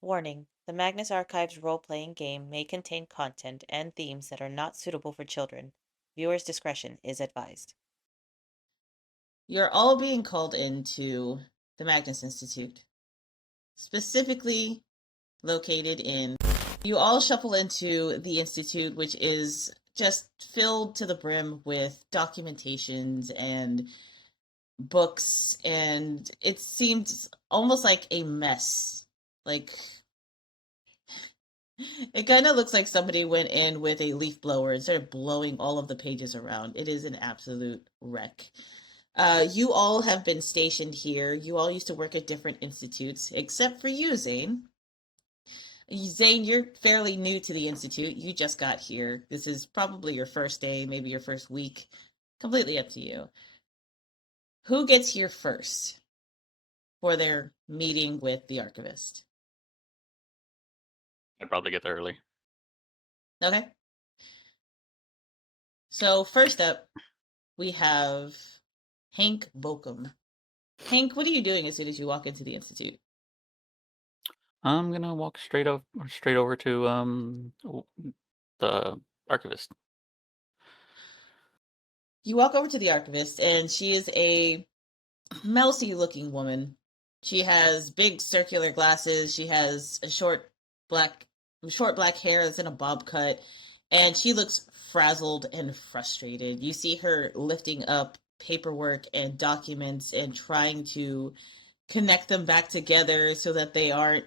Warning: the Magnus Archives role-playing game may contain content and themes that are not suitable for children. Viewers' discretion is advised. You're all being called into the Magnus Institute, specifically located in. You all shuffle into the Institute, which is just filled to the brim with documentations and books, and it seems almost like a mess. Like, it kind of looks like somebody went in with a leaf blower and started blowing all of the pages around. It is an absolute wreck. You all have been stationed here. You all used to work at different institutes, except for you, Zane. Zane, you're fairly new to the Institute. You just got here. This is probably your first day, maybe your first week. Completely up to you. Who gets here first for their meeting with the archivist? I'd probably get there early. Okay. So first up, we have Hank Boecom. Hank, what are you doing as soon as you walk into the Institute? I'm gonna walk straight over to the archivist. You walk over to the archivist, and she is a mousy-looking woman. She has big circular glasses. She has a short black hair that's in a bob cut, and she looks frazzled and frustrated. You see her lifting up paperwork and documents and trying to connect them back together so that they aren't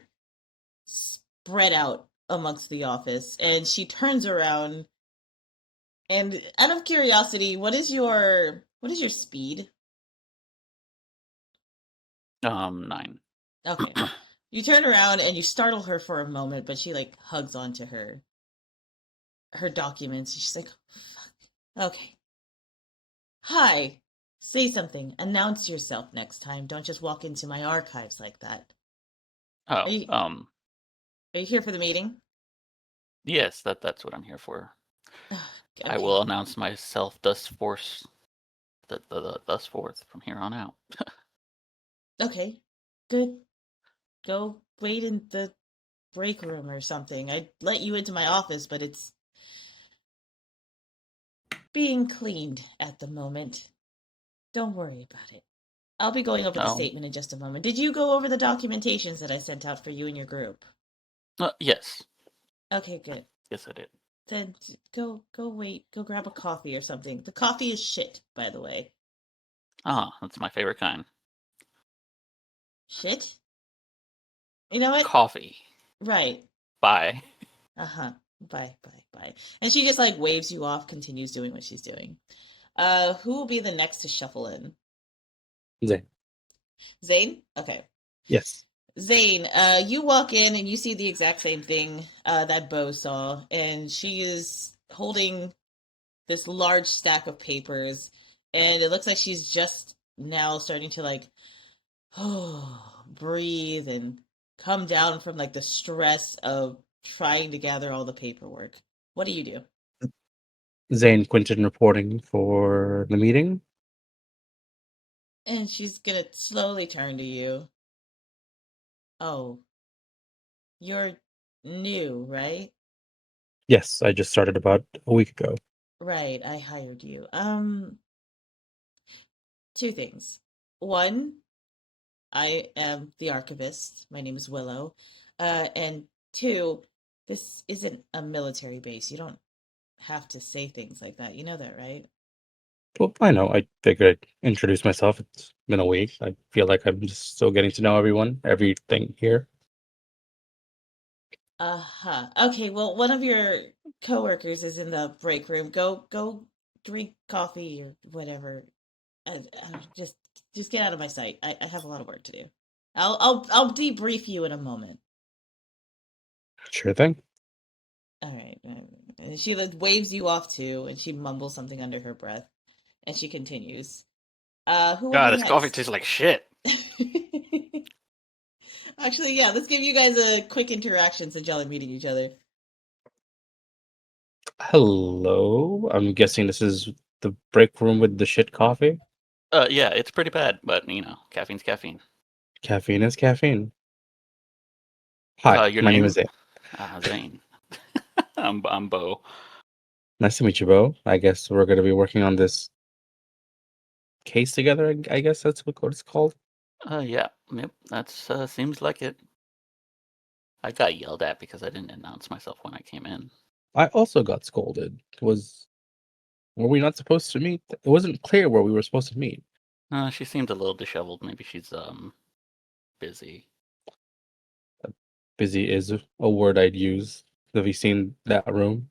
spread out amongst the office. And she turns around, and out of curiosity, what is your speed? 9. Okay. You turn around and you startle her for a moment, but she like hugs onto her documents. She's like, fuck. Okay. Hi. Say something. Announce yourself next time. Don't just walk into my archives like that. Oh, Are you here for the meeting? yes, that's what I'm here for. Okay. I will announce myself thus forth from here on out. Okay. Good. Go wait in the break room or something. I'd let you into my office, but it's being cleaned at the moment. Don't worry about it. I'll be going over the statement in just a moment. Did you go over the documentations that I sent out for you and your group? Yes. Okay, good. Yes, I did. Then go wait. Go grab a coffee or something. The coffee is shit, by the way. Ah, that's my favorite kind. Shit? You know what? Coffee. Right. Bye. Uh-huh. Bye. And she just like waves you off, continues doing what she's doing. Who will be the next to shuffle in? Zane. Zane? Okay. Yes. Zane, you walk in and you see the exact same thing that Bo saw, and she is holding this large stack of papers, and it looks like she's just now starting to like breathe and come down from like the stress of trying to gather all the paperwork. What do you do? Zane Quinton reporting for the meeting. And she's gonna slowly turn to you. Oh, you're new, right? Yes, I just started about a week ago. Right, I hired you. Two things. One, I am the archivist. My name is Willow. And two, this isn't a military base. You don't have to say things like that. You know that, right? Well, I know. I figured I'd introduce myself. It's been a week. I feel like I'm just still getting to know everything here. Uh-huh. Okay, well, one of your coworkers is in the break room. Go drink coffee or whatever. Just get out of my sight. I have a lot of work to do. I'll debrief you in a moment. Sure thing. All right. And she like waves you off too, and she mumbles something under her breath, and she continues. Who will God, be this coffee next? tastes like shit. Actually, yeah, let's give you guys a quick interaction since y'all are meeting each other. Hello. I'm guessing this is the break room with the shit coffee. Yeah, it's pretty bad, but caffeine's caffeine. Caffeine is caffeine. Hi, Your my name name? is Zane. Zane. I'm Bo. Nice to meet you, Bo. I guess we're going to be working on this case together. I guess that's what it's called. Yeah, yep, that's seems like it. I got yelled at because I didn't announce myself when I came in. I also got scolded. Were we not supposed to meet? It wasn't clear where we were supposed to meet. She seemed a little disheveled. Maybe she's busy. Busy is a word I'd use. Have you seen that room?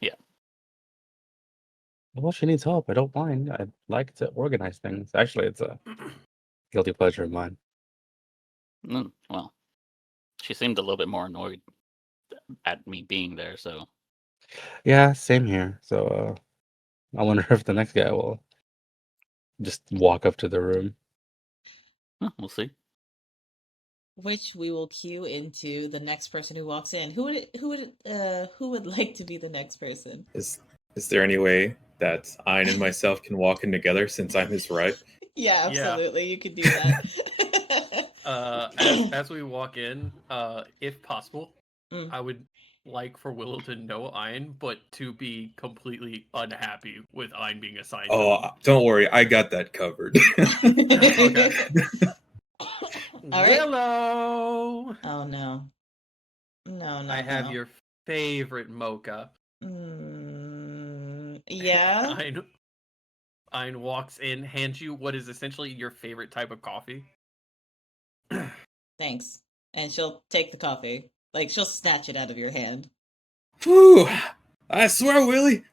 Yeah. Well, she needs help. I don't mind. I'd like to organize things. Actually, it's a guilty pleasure of mine. Well, she seemed a little bit more annoyed at me being there, so Yeah, same here. So I wonder if the next guy will just walk up to the room. we'll see. Which we will cue into the next person who walks in. Who would like to be the next person? Is there any way that Ein and myself can walk in together since I'm his right? Yeah, absolutely. You could do that. As we walk in, if possible, I would like for Willow to know Ein, but to be completely unhappy with Ein being assigned. Oh, don't worry, I got that covered. Okay. All right. Willow! Oh no. No, no. I have no. your favorite mocha. Yeah. Ein walks in, hands you what is essentially your favorite type of coffee. Thanks. And she'll take the coffee. Like, she'll snatch it out of your hand. Whew, I swear, Willie,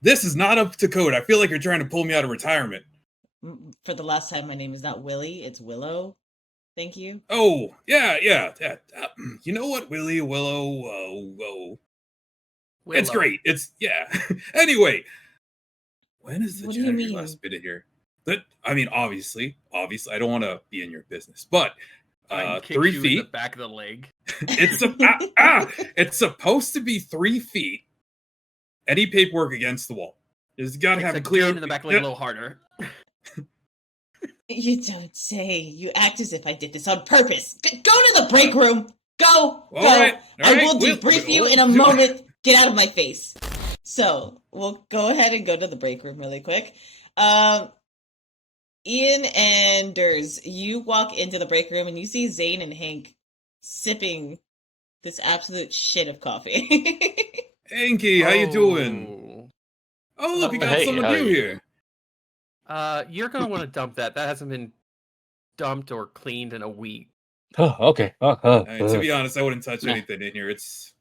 this is not up to code. I feel like you're trying to pull me out of retirement. For the last time, my name is not Willie, it's Willow. Thank you. Oh, yeah. You know what, Willie, Willow. It's great. It's, yeah. Anyway, when is the What do you janitor's mean? last bit of here? Obviously, I don't want to be in your business, but 3 you feet. in the back of the leg. It's supposed to be 3 feet. Any paperwork against the wall. It's got to have a clear in the back of the leg a little harder. You don't say. You act as if I did this on purpose. Go to the break room. Go. All go. right. I will debrief you in a moment. Get out of my face. So we'll go ahead and go to the break room really quick. Ian and Durs, you walk into the break room and you see Zane and Hank sipping this absolute shit of coffee. Hanky, how you doing? Oh, look, you got someone new here. You're gonna want to dump that. That hasn't been dumped or cleaned in a week. Oh, okay. To be honest, I wouldn't touch anything in here. It's,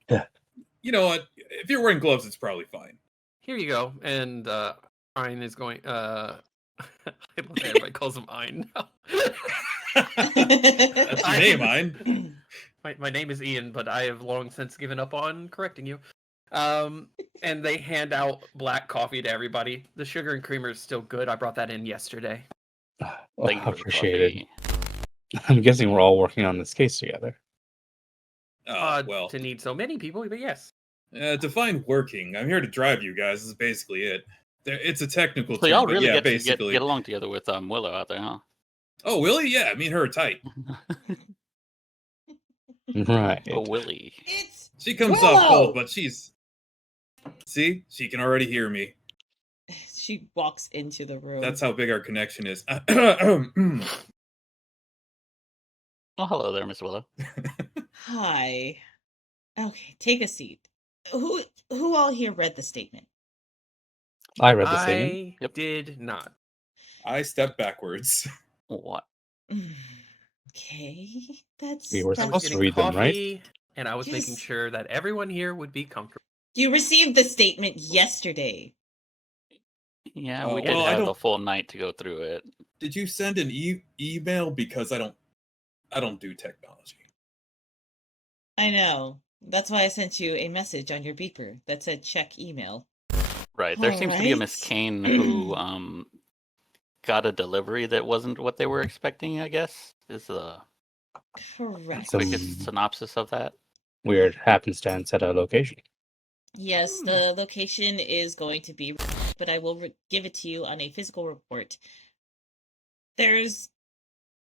you know what? If you're wearing gloves, it's probably fine. Here you go. And Ein is going. I love that everybody calls him Ein now. That's your name, Ein. My name is Ian, but I have long since given up on correcting you. And they hand out black coffee to everybody. The sugar and creamer is still good. I brought that in yesterday. Thank you. Appreciate it. I'm guessing we're all working on this case together. Well, to need so many people, but yes. To find working, I'm here to drive you guys. This is basically it. It's a technical So term, y'all but really yeah, get basically get along together with Willow out there, huh? Oh, Willie? Yeah, me and her are tight. Right. Oh, Willie. She comes Willow! off cold, but she's... See? She can already hear me. She walks into the room. That's how big our connection is. Oh, hello there, Miss Willow. Hi. Okay, take a seat. Who all here read the statement? I read the statement. I did not. I stepped backwards. What? Okay, that's... We were that's... supposed to read them, right? And I was making sure that everyone here would be comfortable. You received the statement yesterday. Yeah, we did have a full night to go through it. Did you send an email? Because I don't do technology. I know. That's why I sent you a message on your beeper that said check email. Right. There seems to be a Miss Kane who got a delivery that wasn't what they were expecting, I guess. Is the correct quickest synopsis of that. Weird happenstance at a location. Yes, the location is going to be, but I will give it to you on a physical report. There's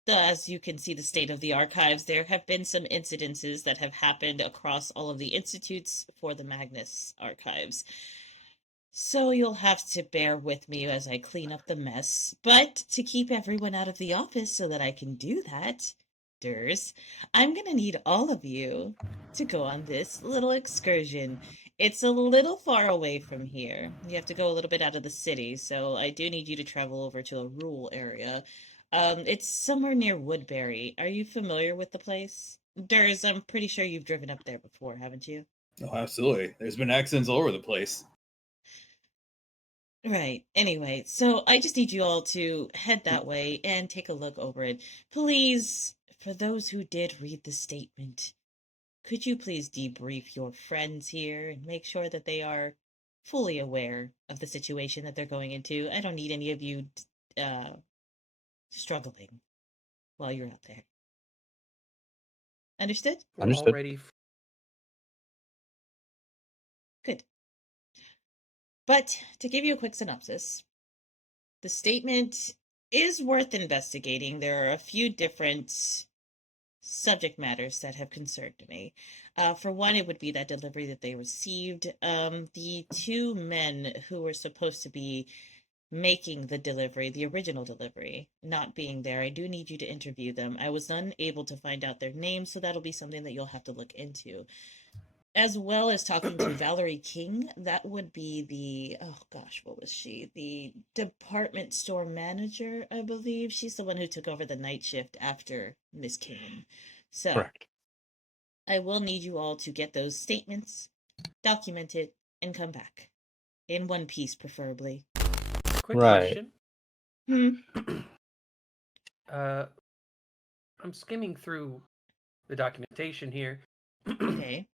as you can see the state of the archives, there have been some incidences that have happened across all of the institutes for the Magnus archives. So you'll have to bear with me as I clean up the mess. But to keep everyone out of the office so that I can do that, Durs, I'm gonna need all of you to go on this little excursion. It's a little far away from here. You have to go a little bit out of the city, so I do need you to travel over to a rural area. It's somewhere near Woodbury. Are you familiar with the place? Durs, I'm pretty sure you've driven up there before, haven't you? Oh, absolutely. There's been accidents all over the place. Right. Anyway, so I just need you all to head that way and take a look over it. Please, for those who did read the statement, could you please debrief your friends here and make sure that they are fully aware of the situation that they're going into? I don't need any of you struggling while you're out there. Understood? We're Understood. already. Good. But to give you a quick synopsis, the statement is worth investigating. There are a few different subject matters that have concerned me. For one, it would be that delivery that they received. The two men who were supposed to be making the delivery, the original delivery, not being there, I do need you to interview them. I was unable to find out their names, so that'll be something that you'll have to look into. As well as talking to Valerie King, that would be what was she? The department store manager, I believe. She's the one who took over the night shift after Miss King. So, Correct. I will need you all to get those statements, document it, and come back. In one piece, preferably. Quick Right. question. I'm skimming through the documentation here. Okay.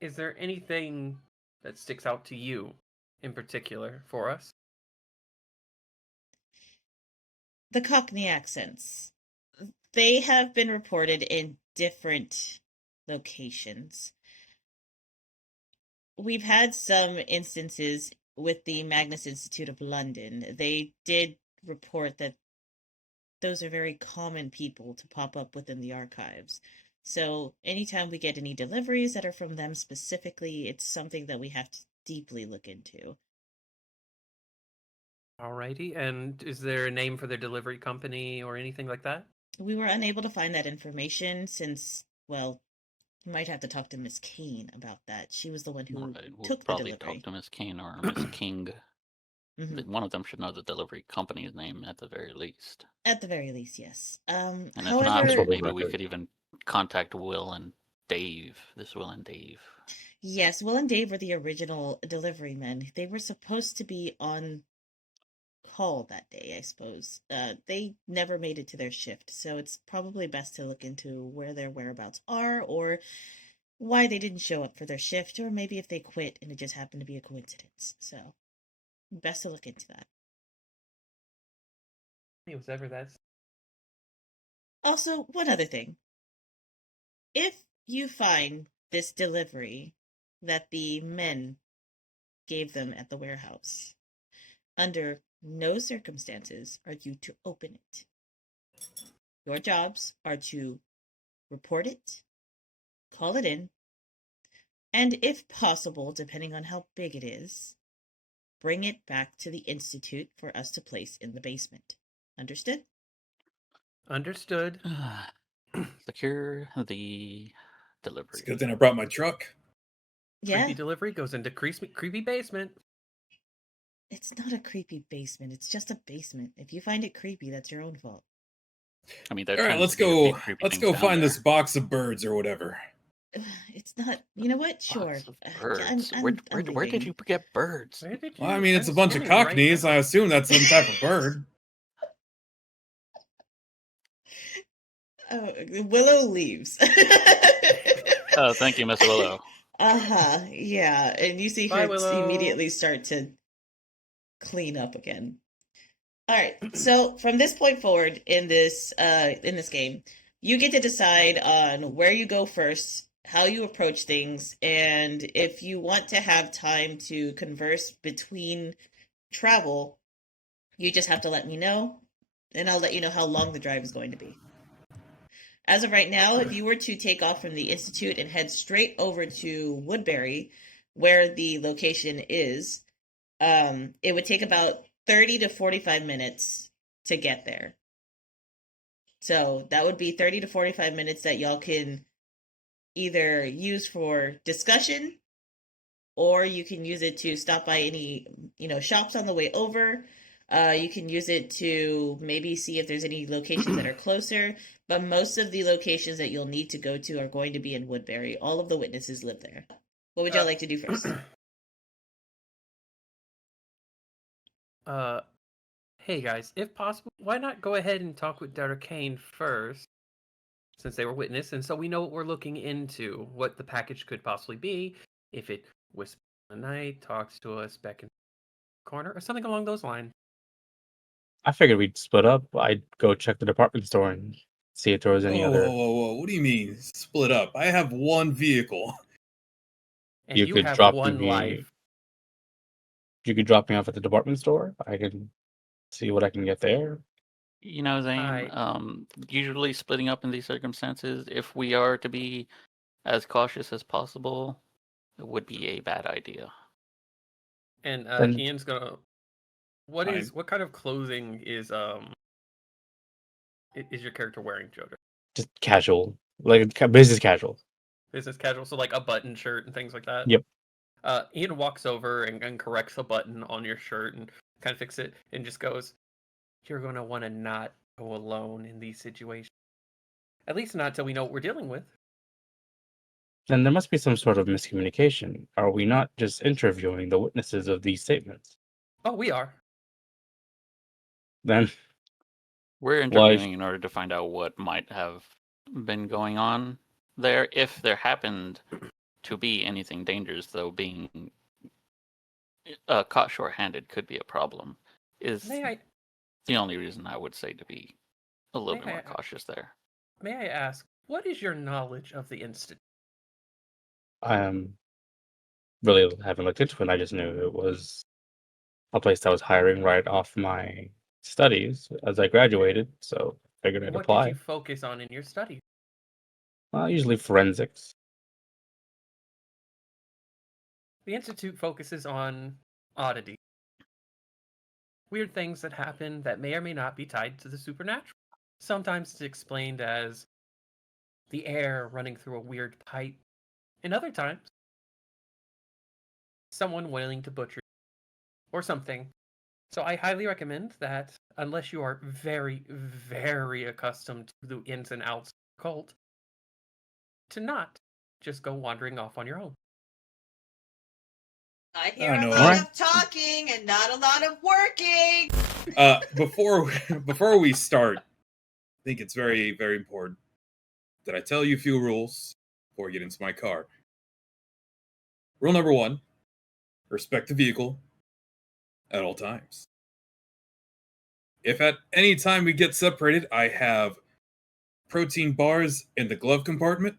Is there anything that sticks out to you in particular for us? The Cockney accents. They have been reported in different locations. We've had some instances with the Magnus Institute of London. They did report that those are very common people to pop up within the archives. So anytime we get any deliveries that are from them specifically, it's something that we have to deeply look into. Alrighty, and is there a name for their delivery company or anything like that? We were unable to find that information since, well, you might have to talk to Miss Kane about that. She was the one who Right. We'll took the probably delivery. talk to Miss Kane or Miss King. Mm-hmm. One of them should know the delivery company's name at the very least. At the very least, yes. And if However, not, maybe we could even contact Will and Dave. This Will and Dave. yes, Will and Dave were the original delivery men. They were supposed to be on call that day, I suppose. They never made it to their shift, so it's probably best to look into where their whereabouts are or why they didn't show up for their shift, or maybe if they quit and it just happened to be a coincidence. So, best to look into that. It was ever that. Also, one other thing. If you find this delivery that the men gave them at the warehouse, under no circumstances are you to open it. Your jobs are to report it, call it in, and if possible, depending on how big it is, bring it back to the Institute for us to place in the basement. Understood? Understood. Secure the delivery. It's a good thing I brought my truck. Yeah. Creepy delivery goes into creepy basement. It's not a creepy basement. It's just a basement. If you find it creepy, that's your own fault. I mean, all right, let's go find this box of birds or whatever. It's not. You know what? Sure. Birds. Where did you get birds? Well, I mean, it's a bunch of cockneys. I assume that's some type of bird. Willow leaves. Oh, thank you, Miss Willow. Yeah, and you see Bye, her Willow. immediately start to clean up again. All right, so from this point forward in this game, you get to decide on where you go first, how you approach things, and if you want to have time to converse between travel, you just have to let me know. and I'll let you know how long the drive is going to be. As of right now, if you were to take off from the Institute and head straight over to Woodbury, where the location is, it would take about 30 to 45 minutes to get there. So that would be 30 to 45 minutes that y'all can either use for discussion, or you can use it to stop by any, shops on the way over. You can use it to maybe see if there's any locations that are closer, but most of the locations that you'll need to go to are going to be in Woodbury. All of the witnesses live there. What would y'all like to do first? Hey guys, if possible, why not go ahead and talk with Derick first, since they were witness, and so we know what we're looking into, what the package could possibly be, if it whispers in the night, talks to us back in the corner, or something along those lines. I figured we'd split up. I'd go check the department store and see if there was any other. Whoa. What do you mean, split up? I have one vehicle. And You you could have drop one me. life. You could drop me off at the department store. I can see what I can get there. You know, Zane, usually splitting up in these circumstances, if we are to be as cautious as possible, it would be a bad idea. And Then- Ian's gonna. What kind of clothing is your character wearing, Joder? Just casual, like business casual. Business casual, so like a button shirt and things like that. Yep. Ian walks over and corrects a button on your shirt and kind of fix it and just goes, "You're gonna want to not go alone in these situations. At least not till we know what we're dealing with." Then there must be some sort of miscommunication. Are we not just interviewing the witnesses of these statements? Oh, we are. Then We're interviewing in order to find out what might have been going on there. If there happened to be anything dangerous, though, being caught short-handed could be a problem. Is the only reason I would say to be a little bit more cautious there. May I ask, what is your knowledge of the Institute? I really haven't looked into it. I just knew it was a place that was hiring right off my studies as I graduated, so figured I'd apply. What did you focus on in your study? Usually forensics. The Institute focuses on oddity. Weird things that happen that may or may not be tied to the supernatural. Sometimes it's explained as the air running through a weird pipe. And other times, someone willing to butcher you or something. So I highly recommend that, unless you are very, very accustomed to the ins and outs of the cult, to not just go wandering off on your own. I hear a lot of talking and not a lot of working. Before we start, I think it's very, very important that I tell you a few rules before we get into my car. Rule number 1, respect the vehicle at all times. If at any time we get separated, I have protein bars in the glove compartment.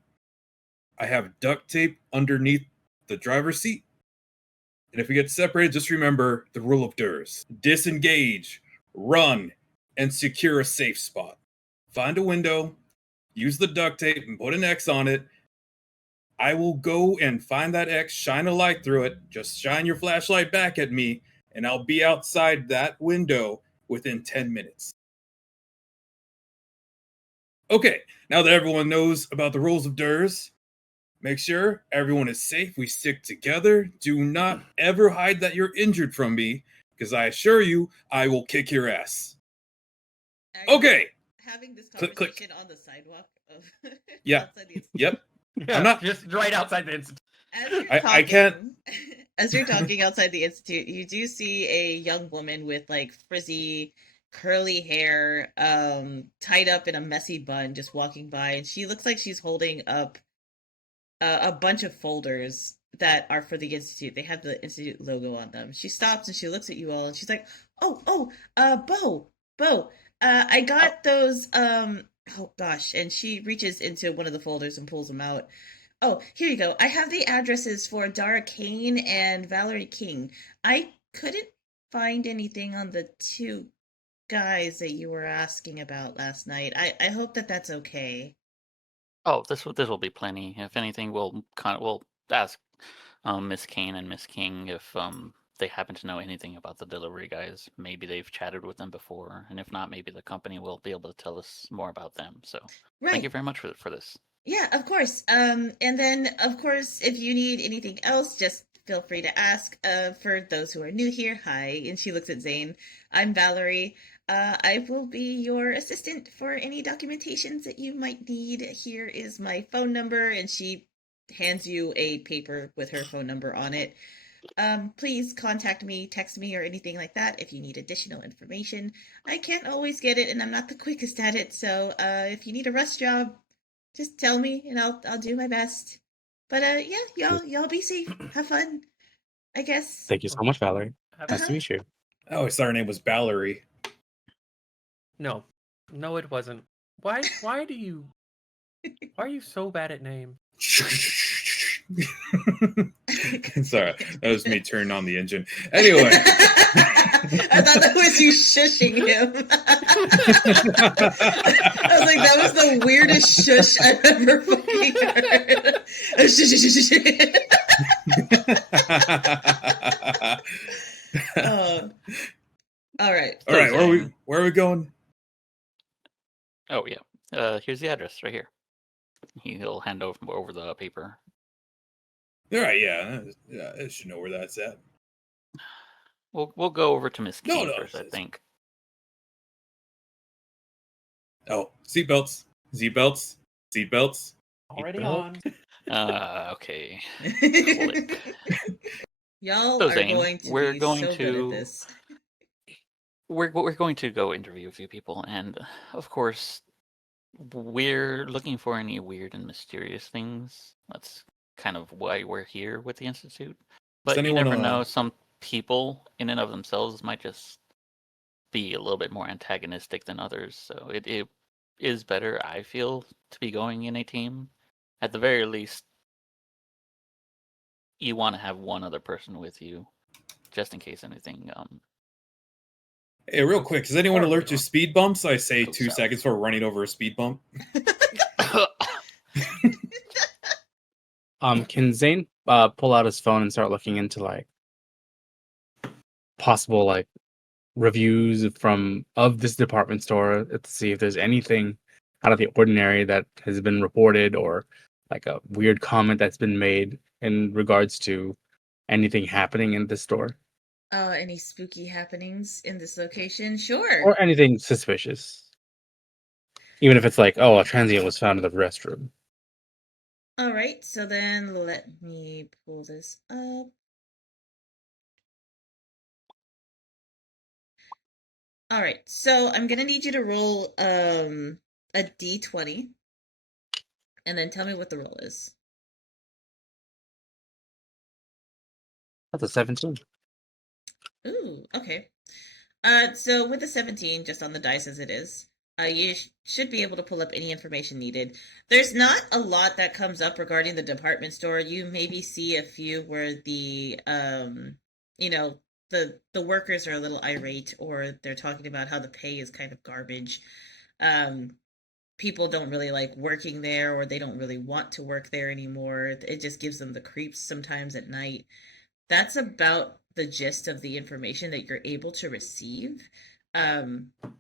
I have duct tape underneath the driver's seat. And if we get separated, just remember the rule of DERS. Disengage, run, and secure a safe spot. Find a window, use the duct tape, and put an X on it. I will go and find that X, shine a light through it, just shine your flashlight back at me, and I'll be outside that window within 10 minutes. Okay, now that everyone knows about the rules of DERS, make sure everyone is safe. We stick together. Do not ever hide that you're injured from me, because I assure you, I will kick your ass. Okay. Having this conversation click. On the sidewalk of yeah. outside the Yep. Yeah, I'm not just right outside the Institute. I can't. As you're talking outside the Institute, you do see a young woman with like frizzy, curly hair, tied up in a messy bun, just walking by, and she looks like she's holding up a bunch of folders that are for the Institute. They have the Institute logo on them. She stops and she looks at you all, and she's like, Bo, I got those, oh gosh, and she reaches into one of the folders and pulls them out. Oh, here you go. I have the addresses for Dara Kane and Valerie King. I couldn't find anything on the 2 guys that you were asking about last night. I hope that that's okay. Oh, this will be plenty. If anything, we'll ask Miss Kane and Miss King if they happen to know anything about the delivery guys. Maybe they've chatted with them before, and if not, maybe the company will be able to tell us more about them. So, thank you Right. very much for this. Yeah, of course. And then, of course, if you need anything else, just feel free to ask. For those who are new here, hi. And she looks at Zane. I'm Valerie. I will be your assistant for any documentations that you might need. Here is my phone number, and she hands you a paper with her phone number on it. Please contact me, text me, or anything like that if you need additional information. I can't always get it, and I'm not the quickest at it, so if you need a rush job, just tell me, and I'll do my best. But yeah, y'all be safe. Have fun, I guess. Thank you so much, Valerie. Nice to meet you. I always thought her name was Ballery. No, it wasn't. Why are you so bad at names? Sorry, that was me turning on the engine. Anyway. I thought that was you shushing him. I was like, that was the weirdest shush I've ever fucking heard. All right. All right. Where are we going? Oh yeah. Here's the address right here. He'll hand over the paper. All right. Yeah. I should know where that's at. We'll go over to Miss King first, I think. Oh, seatbelts. Already on. Okay. Y'all So, are Zane, going to we're be going so to good at this. we're going to go interview a few people, and of course, we're looking for any weird and mysterious things. That's kind of why we're here with the Institute. But you never know, some people in and of themselves might just be a little bit more antagonistic than others. So it is better, I feel, to be going in a team. At the very least, you want to have one other person with you, just in case anything. Hey, real quick, does anyone alert to speed bumps? I say 2 seconds for running over a speed bump. Can Zane pull out his phone and start looking into like possible like reviews of this department store to see if there's anything out of the ordinary that has been reported, or like a weird comment that's been made in regards to anything happening in this store? Any spooky happenings in this location? Sure. Or anything suspicious. Even if it's like, oh, a transient was found in the restroom. All right, so then let me pull this up. All right, so I'm gonna need you to roll a d20, and then tell me what the roll is. That's a 17. Ooh, okay. So with the 17, just on the dice as it is, you should be able to pull up any information needed. There's not a lot that comes up regarding the department store. You maybe see a few where the the workers are a little irate, or they're talking about how the pay is kind of garbage. People don't really like working there, or they don't really want to work there anymore. It just gives them the creeps sometimes at night. That's about the gist of the information that you're able to receive.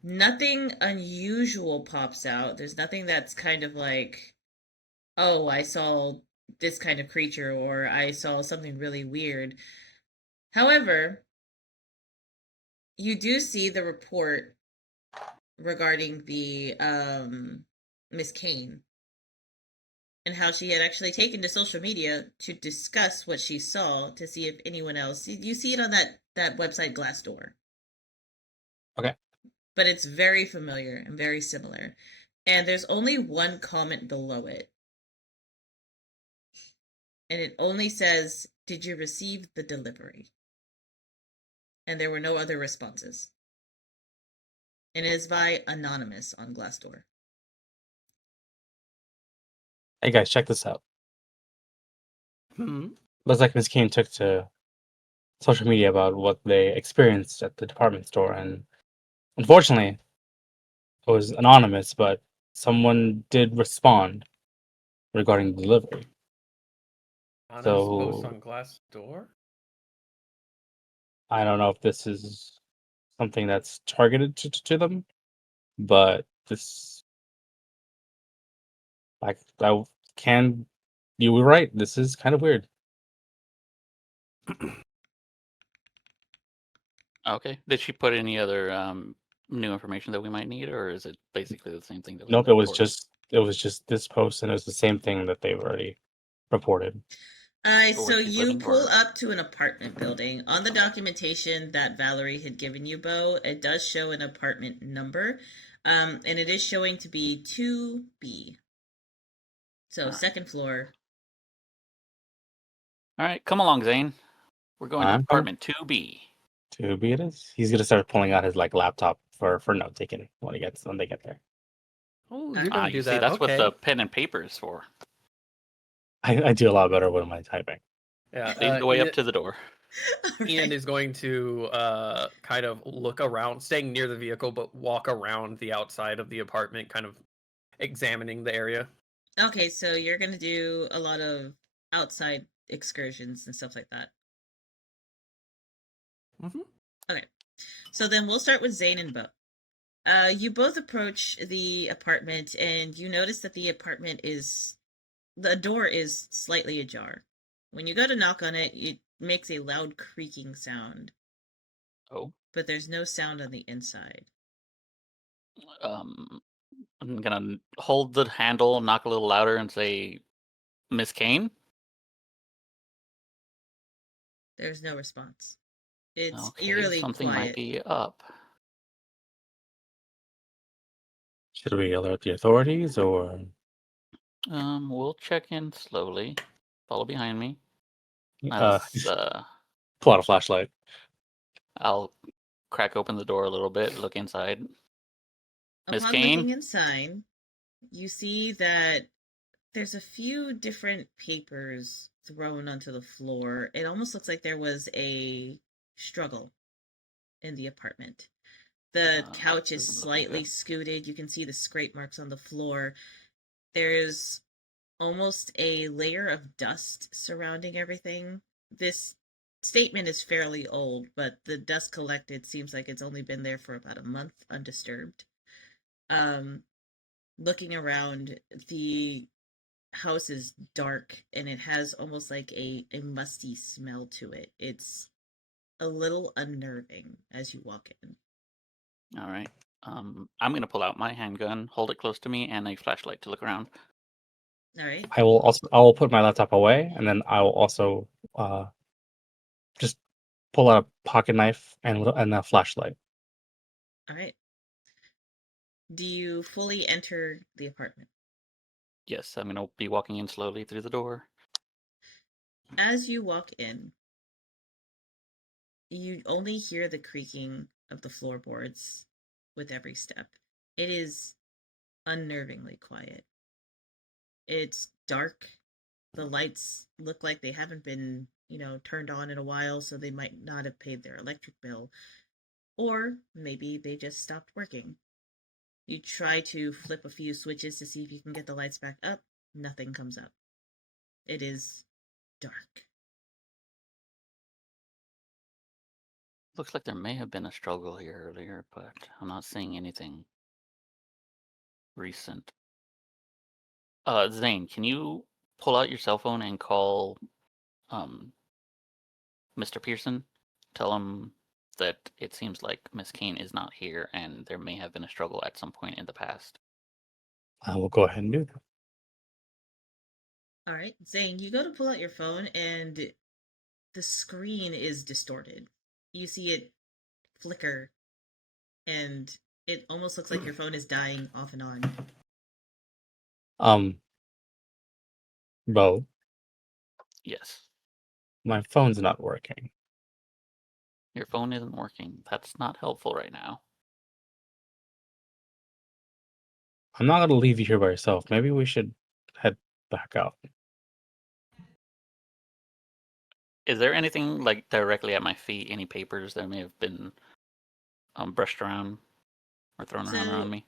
Nothing unusual pops out. There's nothing that's kind of like, oh, I saw this kind of creature, or I saw something really weird. However, you do see the report regarding the Miss Kane, and how she had actually taken to social media to discuss what she saw, to see if anyone else. You see it on that website Glassdoor. Okay. But it's very familiar and very similar. And there's only one comment below it. And it only says, "Did you receive the delivery?" And there were no other responses. And it is by Anonymous on Glassdoor. Hey guys, check this out. Hmm. Looks like Miss Kane took to social media about what they experienced at the department store, and Unfortunately, it was anonymous, but someone did respond regarding the delivery. Anonymous post So on Glassdoor? I don't know if this is something that's targeted to them, but this, like, I can. You were right. This is kind of weird. Okay. Did she put any other new information that we might need, or is it basically the same thing that was Nope, in the report? it was just this post, and it was the same thing that they've already reported. So you pull up to an apartment building. On the documentation that Valerie had given you, Bo, it does show an apartment number, and it is showing to be 2B. So second floor. All right, come along, Zane. We're going to I'm apartment 2B. 2B it is. He's gonna start pulling out his laptop for note taking when they get there. Oh, you're gonna do You that? see, that's okay. what the pen and paper is for. I do a lot better when I'm typing. Yeah, Lead the way up to the door. Ian is going to kind of look around, staying near the vehicle, but walk around the outside of the apartment, kind of examining the area. Okay, so you're gonna do a lot of outside excursions and stuff like that. Mm-hmm. Okay, so then we'll start with Zane and Bo. You both approach the apartment, and you notice that the door is slightly ajar. When you go to knock on it, it makes a loud creaking sound. Oh. But there's no sound on the inside. I'm gonna hold the handle, knock a little louder, and say, "Miss Kane." There's no response. It's Okay, eerily something quiet. might be up. Should we alert the authorities or? We'll check in slowly. Follow behind me. Pull out a flashlight. I'll crack open the door a little bit, look inside. Miss Upon Kane? looking inside, you see that there's a few different papers thrown onto the floor. It almost looks like there was a struggle in the apartment. The couch is slightly scooted. You can see the scrape marks on the floor. There's almost a layer of dust surrounding everything. This statement is fairly old, but the dust collected seems like it's only been there for about a month undisturbed. Looking around, the house is dark and it has almost like a musty smell to it. It's a little unnerving as you walk in. All right. I'm gonna pull out my handgun, hold it close to me, and a flashlight to look around. All right. I will put my laptop away, and then I will also just pull out a pocket knife and a flashlight. All right. Do you fully enter the apartment? Yes, I'm gonna be walking in slowly through the door. As you walk in, you only hear the creaking of the floorboards with every step. It is unnervingly quiet. It's dark. The lights look like they haven't been, turned on in a while, so they might not have paid their electric bill. Or maybe they just stopped working. You try to flip a few switches to see if you can get the lights back up. Nothing comes up. It is dark. Looks like there may have been a struggle here earlier, but I'm not seeing anything recent. Zane, can you pull out your cell phone and call Mr. Pearson? Tell him that it seems like Miss Kane is not here and there may have been a struggle at some point in the past. I will go ahead and do that. All right, Zane, you go to pull out your phone and the screen is distorted. You see it flicker and it almost looks like your phone is dying off and on. Bo. Yes. My phone's not working. Your phone isn't working. That's not helpful right now. I'm not gonna leave you here by yourself. Maybe we should head back out. Is there anything like directly at my feet? Any papers that may have been brushed around? or thrown around me.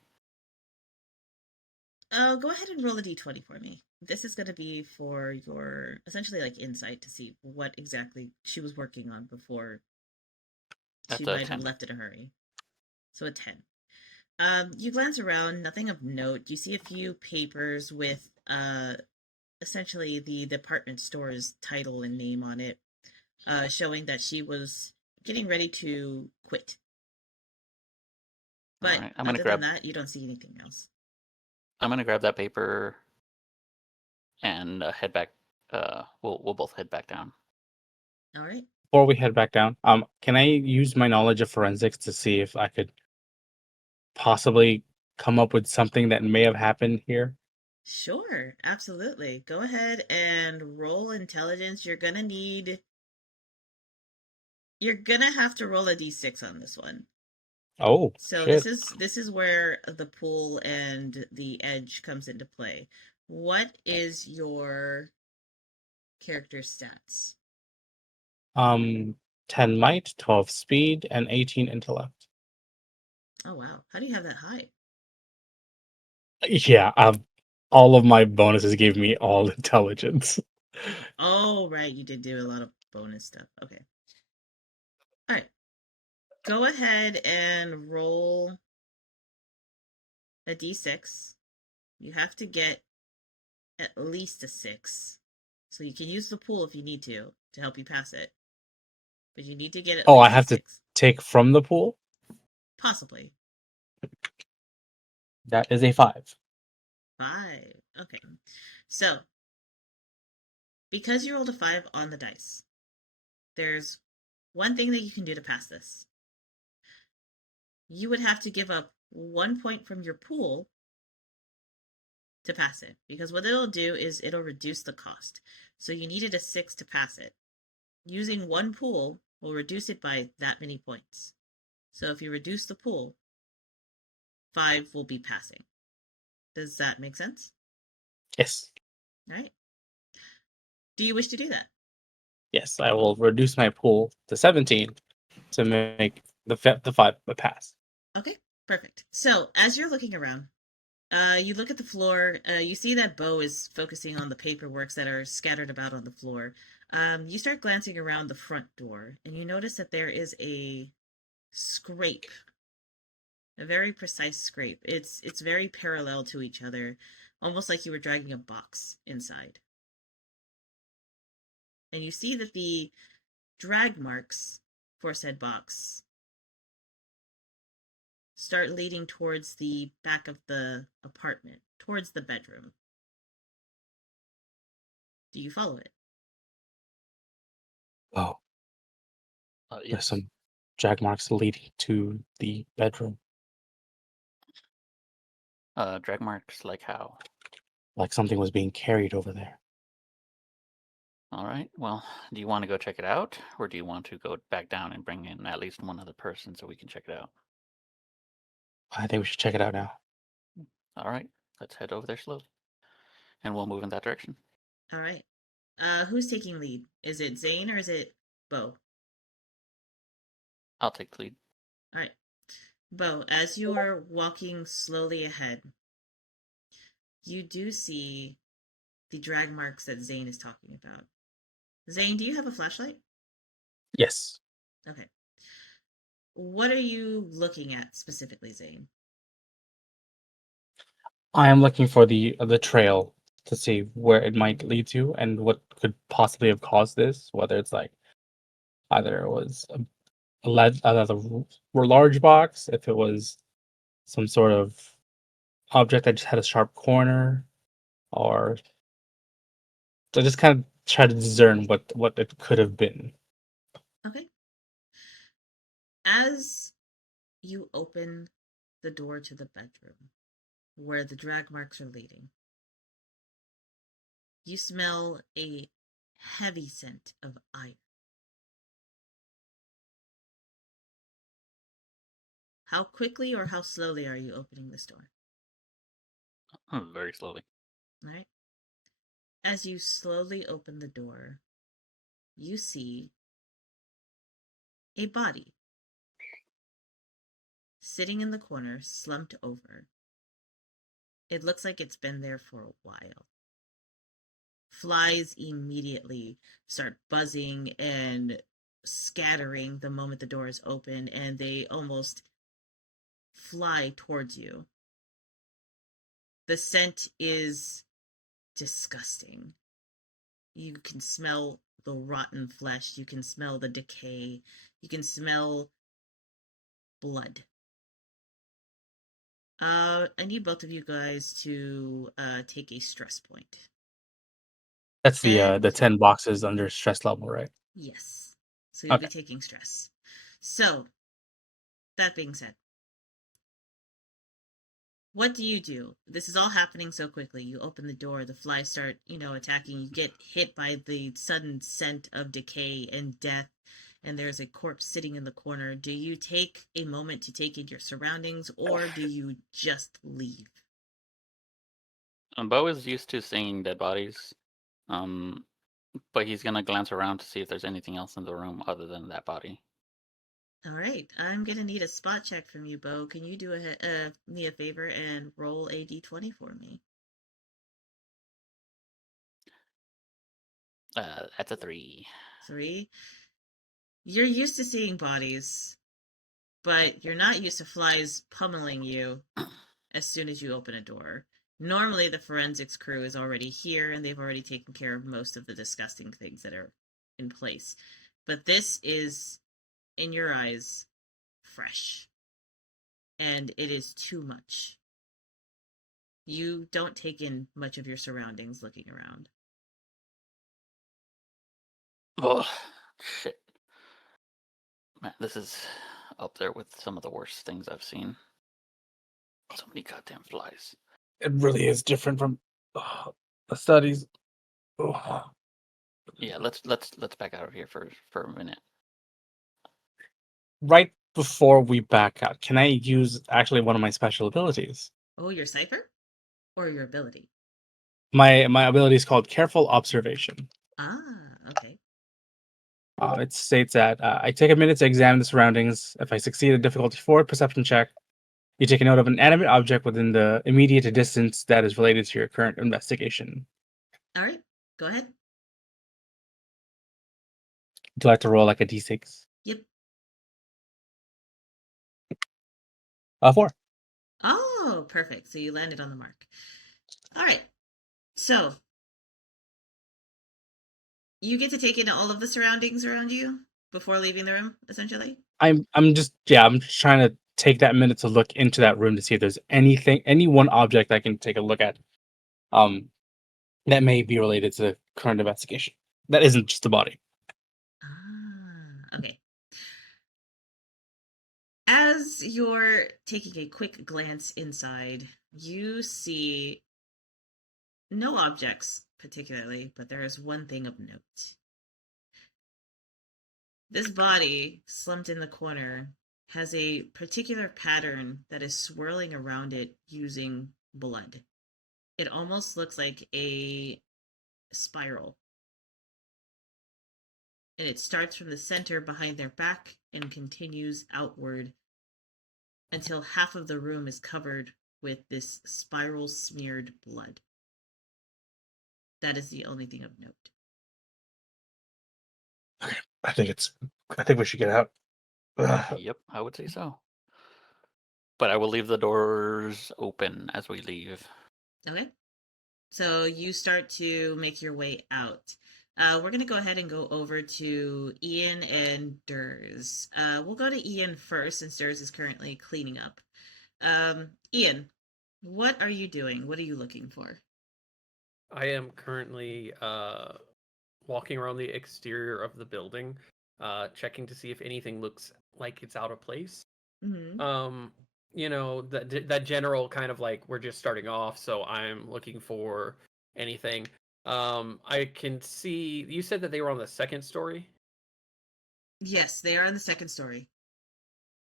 Go ahead and roll a d20 for me. This is going to be for your, essentially, like, insight to see what exactly she was working on before she might have left in a hurry. So a 10. You glance around, nothing of note. You see a few papers with, essentially the department store's title and name on it, showing that she was getting ready to quit. But right, other than that, you don't see anything else. I'm gonna grab that paper and head back. We'll both head back down. All right. Before we head back down, can I use my knowledge of forensics to see if I could possibly come up with something that may have happened here? Sure, absolutely. Go ahead and roll intelligence. You're gonna have to roll a d6 on this one. Oh, so shit. this is where the pool and the edge comes into play. What is your character stats? 10 might, 12 speed, and 18 intellect. Oh wow, how do you have that high? Yeah, all of my bonuses gave me all intelligence. Oh right, you did do a lot of bonus stuff. Okay. All right. Go ahead and roll a d6. You have to get at least a 6. So you can use the pool if you need to help you pass it. But you need to get at least I have a 6. To take from the pool? Possibly. That is a 5. 5. Okay. So, because you rolled a 5 on the dice, there's one thing that you can do to pass this. You would have to give up 1 point from your pool to pass it. Because what it'll do is it'll reduce the cost. So you needed a 6 to pass it. Using 1 pool will reduce it by that many points. So if you reduce the pool, 5 will be passing. Does that make sense? Yes. All right. Do you wish to do that? Yes, I will reduce my pool to 17 to make the 5 a pass. Okay, perfect. So as you're looking around, you look at the floor. You see that Bo is focusing on the paperworks that are scattered about on the floor. You start glancing around the front door, and you notice that there is a scrape, a very precise scrape. It's very parallel to each other, almost like you were dragging a box inside. And you see that the drag marks for said box start leading towards the back of the apartment, towards the bedroom. Do you follow it? Oh. Yes. There's some drag marks leading to the bedroom. Drag marks like how? Like something was being carried over there. All right. Well, do you want to go check it out, or do you want to go back down and bring in at least one other person so we can check it out? I think we should check it out now. All right. Let's head over there slowly, and we'll move in that direction. All right. Who's taking lead? Is it Zane or is it Bo? I'll take the lead. All right. Bo, as you are walking slowly ahead, you do see the drag marks that Zane is talking about. Zane, do you have a flashlight? Yes. Okay. What are you looking at specifically, Zane? I am looking for the trail to see where it might lead to and what could possibly have caused this. Whether it's like either it was a large box, if it was some sort of object that just had a sharp corner, or to just kind of try to discern what it could have been. Okay. As you open the door to the bedroom where the drag marks are leading, you smell a heavy scent of iron. How quickly or how slowly are you opening this door? Very slowly. All right. As you slowly open the door, you see a body sitting in the corner, slumped over. It looks like it's been there for a while. Flies immediately start buzzing and scattering the moment the door is open, and they almost fly towards you. The scent is disgusting. You can smell the rotten flesh. You can smell the decay. You can smell blood. I need both of you guys to take a stress point. That's the 10 boxes under stress level, right? Yes. So you'll Okay. be taking stress. So, that being said, what do you do? This is all happening so quickly. You open the door, the flies start, attacking. You get hit by the sudden scent of decay and death, and there's a corpse sitting in the corner. Do you take a moment to take in your surroundings, or do you just leave? Bo is used to seeing dead bodies, but he's gonna glance around to see if there's anything else in the room other than that body. All right, I'm gonna need a spot check from you, Bo. Can you do me a favor and roll a d20 for me? That's a 3. 3. You're used to seeing bodies, but you're not used to flies pummeling you as soon as you open a door. Normally, the forensics crew is already here, and they've already taken care of most of the disgusting things that are in place. But this is, in your eyes, fresh. And it is too much. You don't take in much of your surroundings looking around. Oh, shit. Man, this is up there with some of the worst things I've seen. So many goddamn flies. It really is different from the studies. Yeah, let's back out of here for a minute. Right before we back out, can I use actually one of my special abilities? Oh, your cipher? Or your ability? My ability is called Careful Observation. Ah, okay. It states that I take a minute to examine the surroundings. If I succeed a difficulty 4 perception check, you take a note of an animate object within the immediate distance that is related to your current investigation. All right, go ahead. Do I have to roll like a d6? Yep. 4. Oh, perfect. So you landed on the mark. All right. So you get to take in all of the surroundings around you before leaving the room, essentially? I'm just trying to take that minute to look into that room to see if there's any one object I can take a look at that may be related to the current investigation. That isn't just the body. Ah, okay. As you're taking a quick glance inside, you see no objects particularly, but there is one thing of note. This body, slumped in the corner, has a particular pattern that is swirling around it using blood. It almost looks like a spiral. And it starts from the center behind their back and continues outward until half of the room is covered with this spiral smeared blood. That is the only thing of note. Okay, I think we should get out. Yep, I would say so. But I will leave the doors open as we leave. Okay. So you start to make your way out. We're going to go ahead and go over to Ian and Durs. We'll go to Ian first since Durs is currently cleaning up. Ian, what are you doing? What are you looking for? I am currently walking around the exterior of the building, checking to see if anything looks like it's out of place. Mm-hmm. That general kind of like we're just starting off, so I'm looking for anything. I can see you said that they were on the second story. Yes, they are on the second story.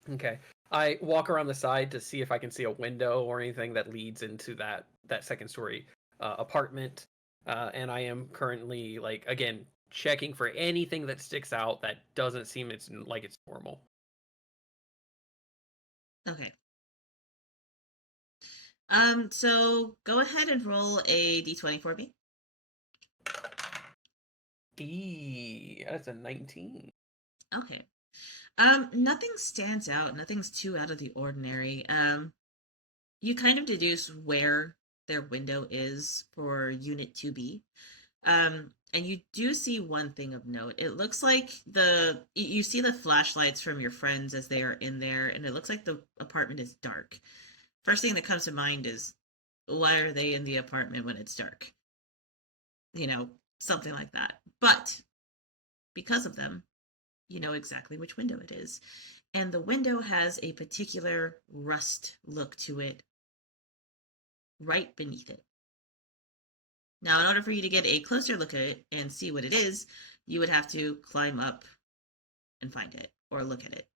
Okay. I walk around the side to see if I can see a window or anything that leads into that second story apartment. And I am currently again checking for anything that sticks out that doesn't seem it's normal. Okay. So go ahead and roll a d20 for me. That's a 19. Okay. Nothing stands out. Nothing's too out of the ordinary. You kind of deduce where their window is for Unit 2B. And you do see one thing of note. It looks like you see the flashlights from your friends as they are in there, and it looks like the apartment is dark. First thing that comes to mind is, why are they in the apartment when it's dark? Something like that. But because of them, you know exactly which window it is. And the window has a particular rust look to it right beneath it. Now, in order for you to get a closer look at it and see what it is, you would have to climb up and find it, or look at it.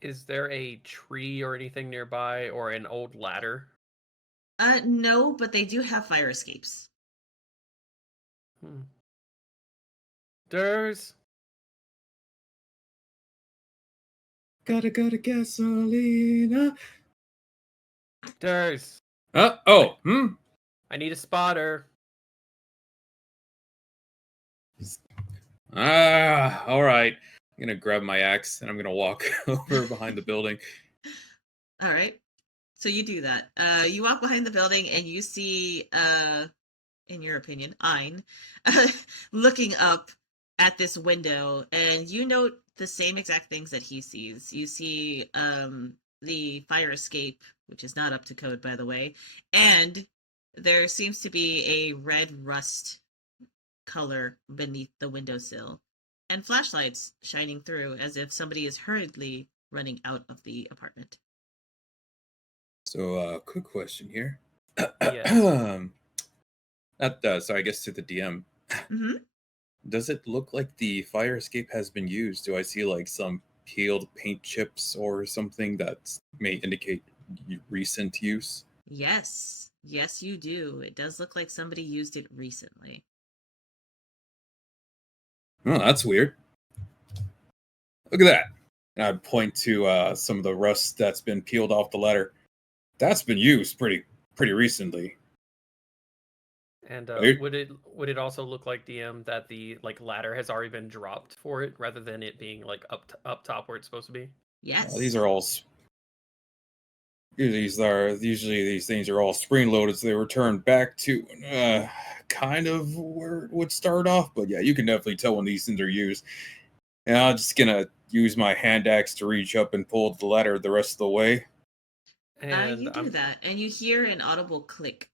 Is there a tree or anything nearby, or an old ladder? No, but they do have fire escapes. Durs? Gotta go to gasolina. Durs? I need a spotter. All right. I'm gonna grab my axe and I'm gonna walk over behind the building. All right. So you do that. You walk behind the building and you see, in your opinion, Ein, looking up at this window, and you note the same exact things that he sees. You see the fire escape, which is not up to code, by the way, and there seems to be a red rust color beneath the windowsill, and flashlights shining through as if somebody is hurriedly running out of the apartment. So, quick question here. Yeah. So I guess to the DM. Mm-hmm. Does it look like the fire escape has been used? Do I see like some peeled paint chips or something that may indicate recent use? Yes, you do. It does look like somebody used it recently. Oh, that's weird. Look at that. And I'd point to some of the rust that's been peeled off the ladder. That's been used pretty recently. And would it also look like, DM, that the ladder has already been dropped for it rather than it being up top where it's supposed to be? Yes. These are all usually these things are all spring loaded, so they return back to kind of where it would start off. But yeah, you can definitely tell when these things are used. And I'm just gonna use my hand axe to reach up and pull the ladder the rest of the way. And you do that, and you hear an audible click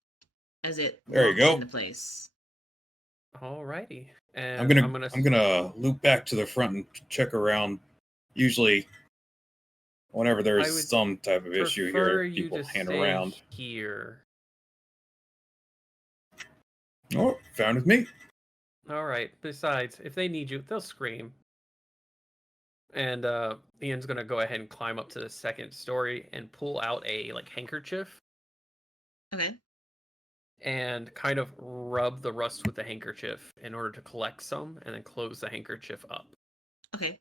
as it there you go into place. Alrighty. And I'm gonna loop back to the front and check around. Usually, whenever there's some type of issue here, people hang around. Here. Oh, found with me. Alright. Besides, if they need you, they'll scream. And Ian's gonna go ahead and climb up to the second story and pull out a handkerchief. Okay. And kind of rub the rust with the handkerchief in order to collect some, and then close the handkerchief up. Okay.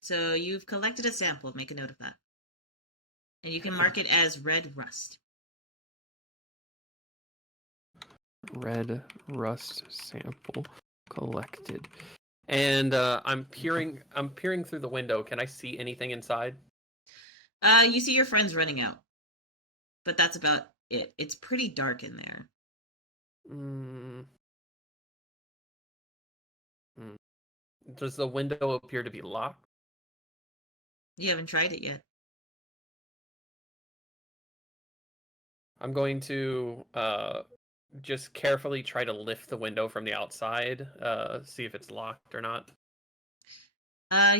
So you've collected a sample. Make a note of that. And you can mark it as red rust. Red rust sample collected. And I'm peering through the window. Can I see anything inside? You see your friends running out. But that's about it. It's pretty dark in there. Does the window appear to be locked? You haven't tried it yet. I'm going to just carefully try to lift the window from the outside, see if it's locked or not.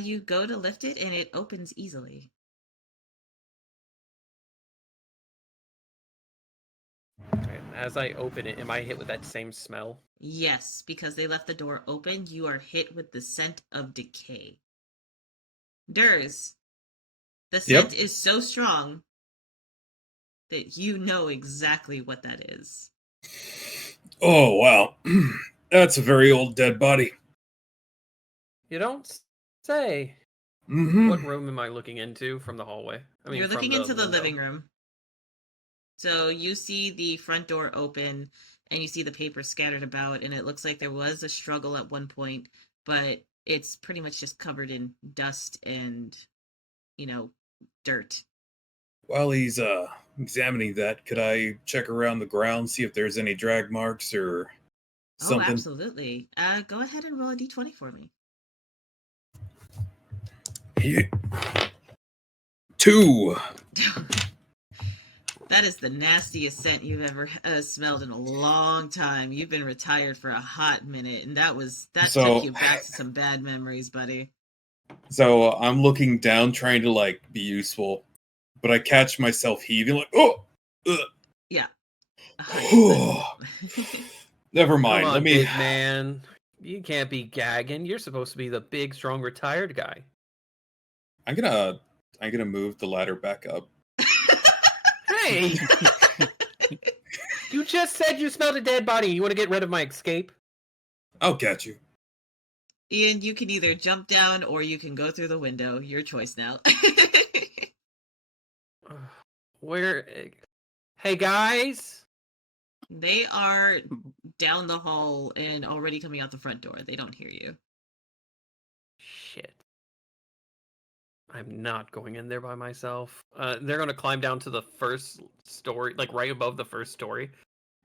You go to lift it and it opens easily. As I open it, am I hit with that same smell? Yes, because they left the door open, you are hit with the scent of decay. Durs, the scent is so strong that you know exactly what that is. Oh, wow. That's a very old dead body. You don't say. Mm-hmm. What room am I looking into from the hallway? I mean, You're looking from into the window. living room. So you see the front door open, and you see the paper scattered about, and it looks like there was a struggle at one point, but it's pretty much just covered in dust and, dirt. While he's examining that, could I check around the ground, see if there's any drag marks or Oh, something? absolutely. Go ahead and roll a d20 for me. 2. That is the nastiest scent you've ever smelled in a long time. You've been retired for a hot minute, and that took you back to some bad memories, buddy. So I'm looking down, trying to be useful, but I catch myself heaving, Yeah. 100%. Never mind. Come on, Let me. big man. You can't be gagging. You're supposed to be the big, strong, retired guy. I'm gonna move the ladder back up. Hey! You just said you smelled a dead body. You want to get rid of my escape? I'll catch you. Ian, you can either jump down or you can go through the window. Your choice now. Where? Hey, guys! They are down the hall and already coming out the front door. They don't hear you. Shit. I'm not going in there by myself. They're going to climb down to the first story, like right above the first story.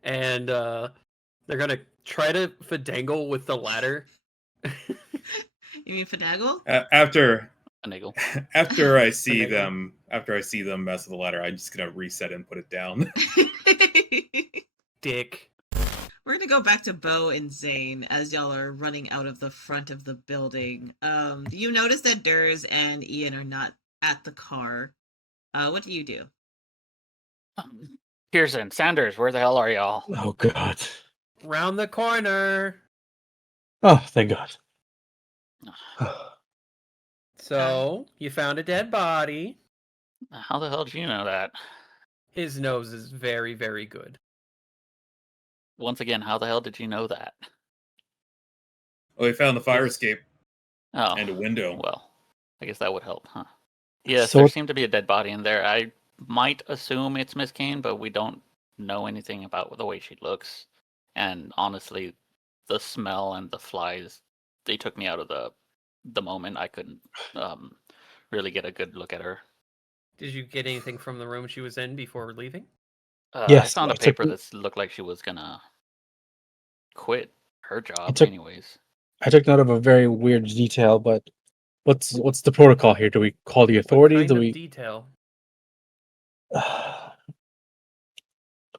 And they're going to try to finagle with the ladder. You mean finagle? After Finagle. after I see Finagle. them, mess with the ladder, I'm just gonna reset and put it down. Dick. We're gonna go back to Bo and Zane as y'all are running out of the front of the building. You notice that Durs and Ian are not at the car. What do you do? Pearson, Sanders, where the hell are y'all? Oh God. Round the corner. Oh, thank God. So, you found a dead body. How the hell did you know that? His nose is very, very good. Once again, how the hell did you know that? Oh, we found the fire escape Oh, and a window. well, I guess that would help, huh? Yes, So there what- seemed to be a dead body in there. I might assume it's Miss Kane, but we don't know anything about the way she looks. And honestly, the smell and the flies, they took me out of the moment. I couldn't really get a good look at her. Did you get anything from the room she was in before leaving? Yes, I found I a took paper the- that looked like she was gonna quit her job took- anyways. I took note of a very weird detail, but what's the protocol here? Do we call the authorities? What kind Do of we detail?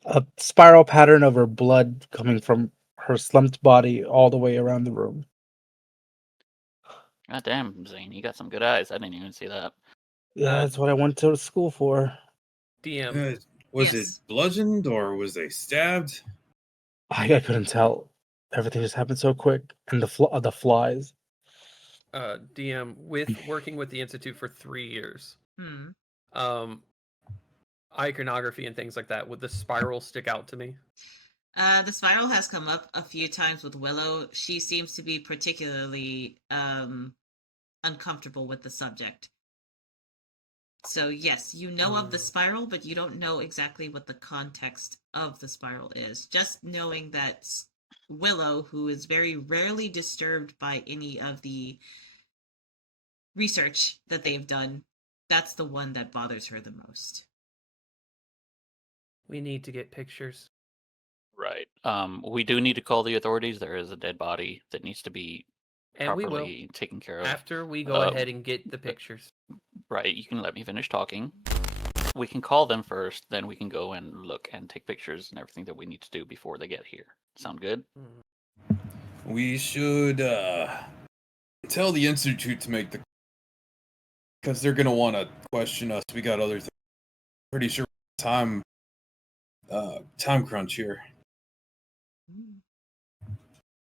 a spiral pattern of her blood coming from her slumped body all the way around the room? God damn, Zane, you got some good eyes. I didn't even see that. Yeah, that's what I went to school for. DM. Was Yes. it bludgeoned or was they stabbed? I couldn't tell. Everything just happened so quick, and the flies. DM, with working with the Institute for 3 years, iconography and things like that, would the spiral stick out to me? The spiral has come up a few times with Willow. She seems to be particularly uncomfortable with the subject. So yes, you know of the spiral, but you don't know exactly what the context of the spiral is. Just knowing that Willow, who is very rarely disturbed by any of the research that they've done, that's the one that bothers her the most. We need to get pictures. Right. We do need to call the authorities. There is a dead body that needs to be And we will. properly taken care of. After we go ahead and get the pictures. Right, you can let me finish talking. We can call them first, then we can go and look and take pictures and everything that we need to do before they get here. Sound good? We should tell the Institute to make the... Because they're going to want to question us. We got other things. Pretty sure time crunch here.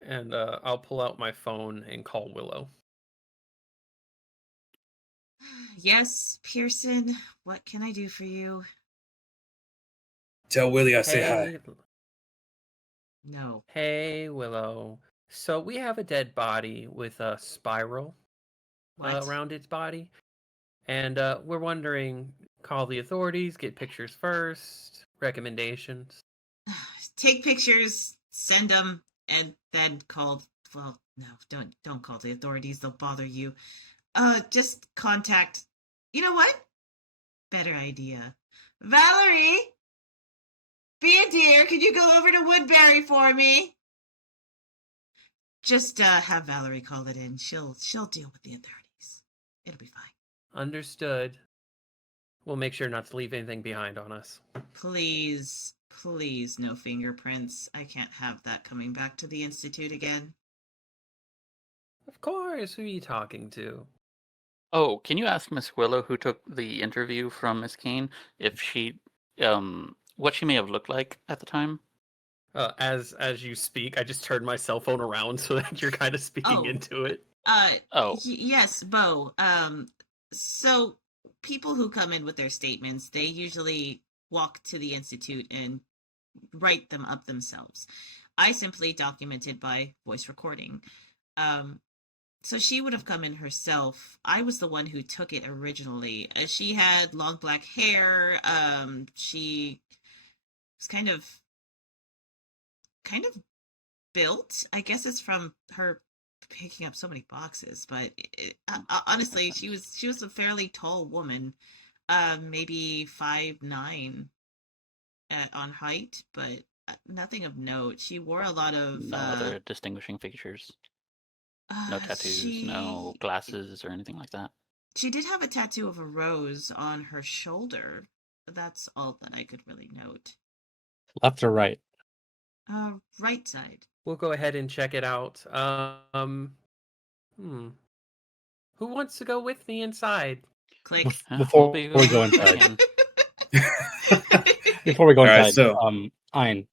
And I'll pull out my phone and call Willow. Yes, Pearson, what can I do for you? Tell Willie I say hi. No. Hey, Willow. So we have a dead body with a spiral. What? around its body. And we're wondering, call the authorities, get pictures first, recommendations. Take pictures, send them, and then call. Well, no, don't call the authorities. They'll bother you. Just contact. You know what? Better idea. Valerie, be a dear. Could you go over to Woodbury for me? Just have Valerie call it in. She'll deal with the authorities. It'll be fine. Understood. We'll make sure not to leave anything behind on us. Please, no fingerprints. I can't have that coming back to the Institute again. Of course. Who are you talking to? Oh, can you ask Miss Willow, who took the interview from Miss Kane, if she, what she may have looked like at the time? As you speak, I just turned my cell phone around so that you're kind of speaking into it. Yes, Bo. So people who come in with their statements, they usually walk to the Institute and write them up themselves. I simply documented by voice recording. So she would have come in herself. I was the one who took it originally. She had long black hair. She was kind of built. I guess it's from her picking up so many boxes, but honestly, she was a fairly tall woman, maybe 5'9" on height, but nothing of note. She wore a lot of No other distinguishing features. No tattoos, no glasses, or anything like that. She did have a tattoo of a rose on her shoulder. That's all that I could really note. Left or right? Right side. We'll go ahead and check it out. Who wants to go with me inside? Click. Before we go inside. Before we go inside, Right, so Ein,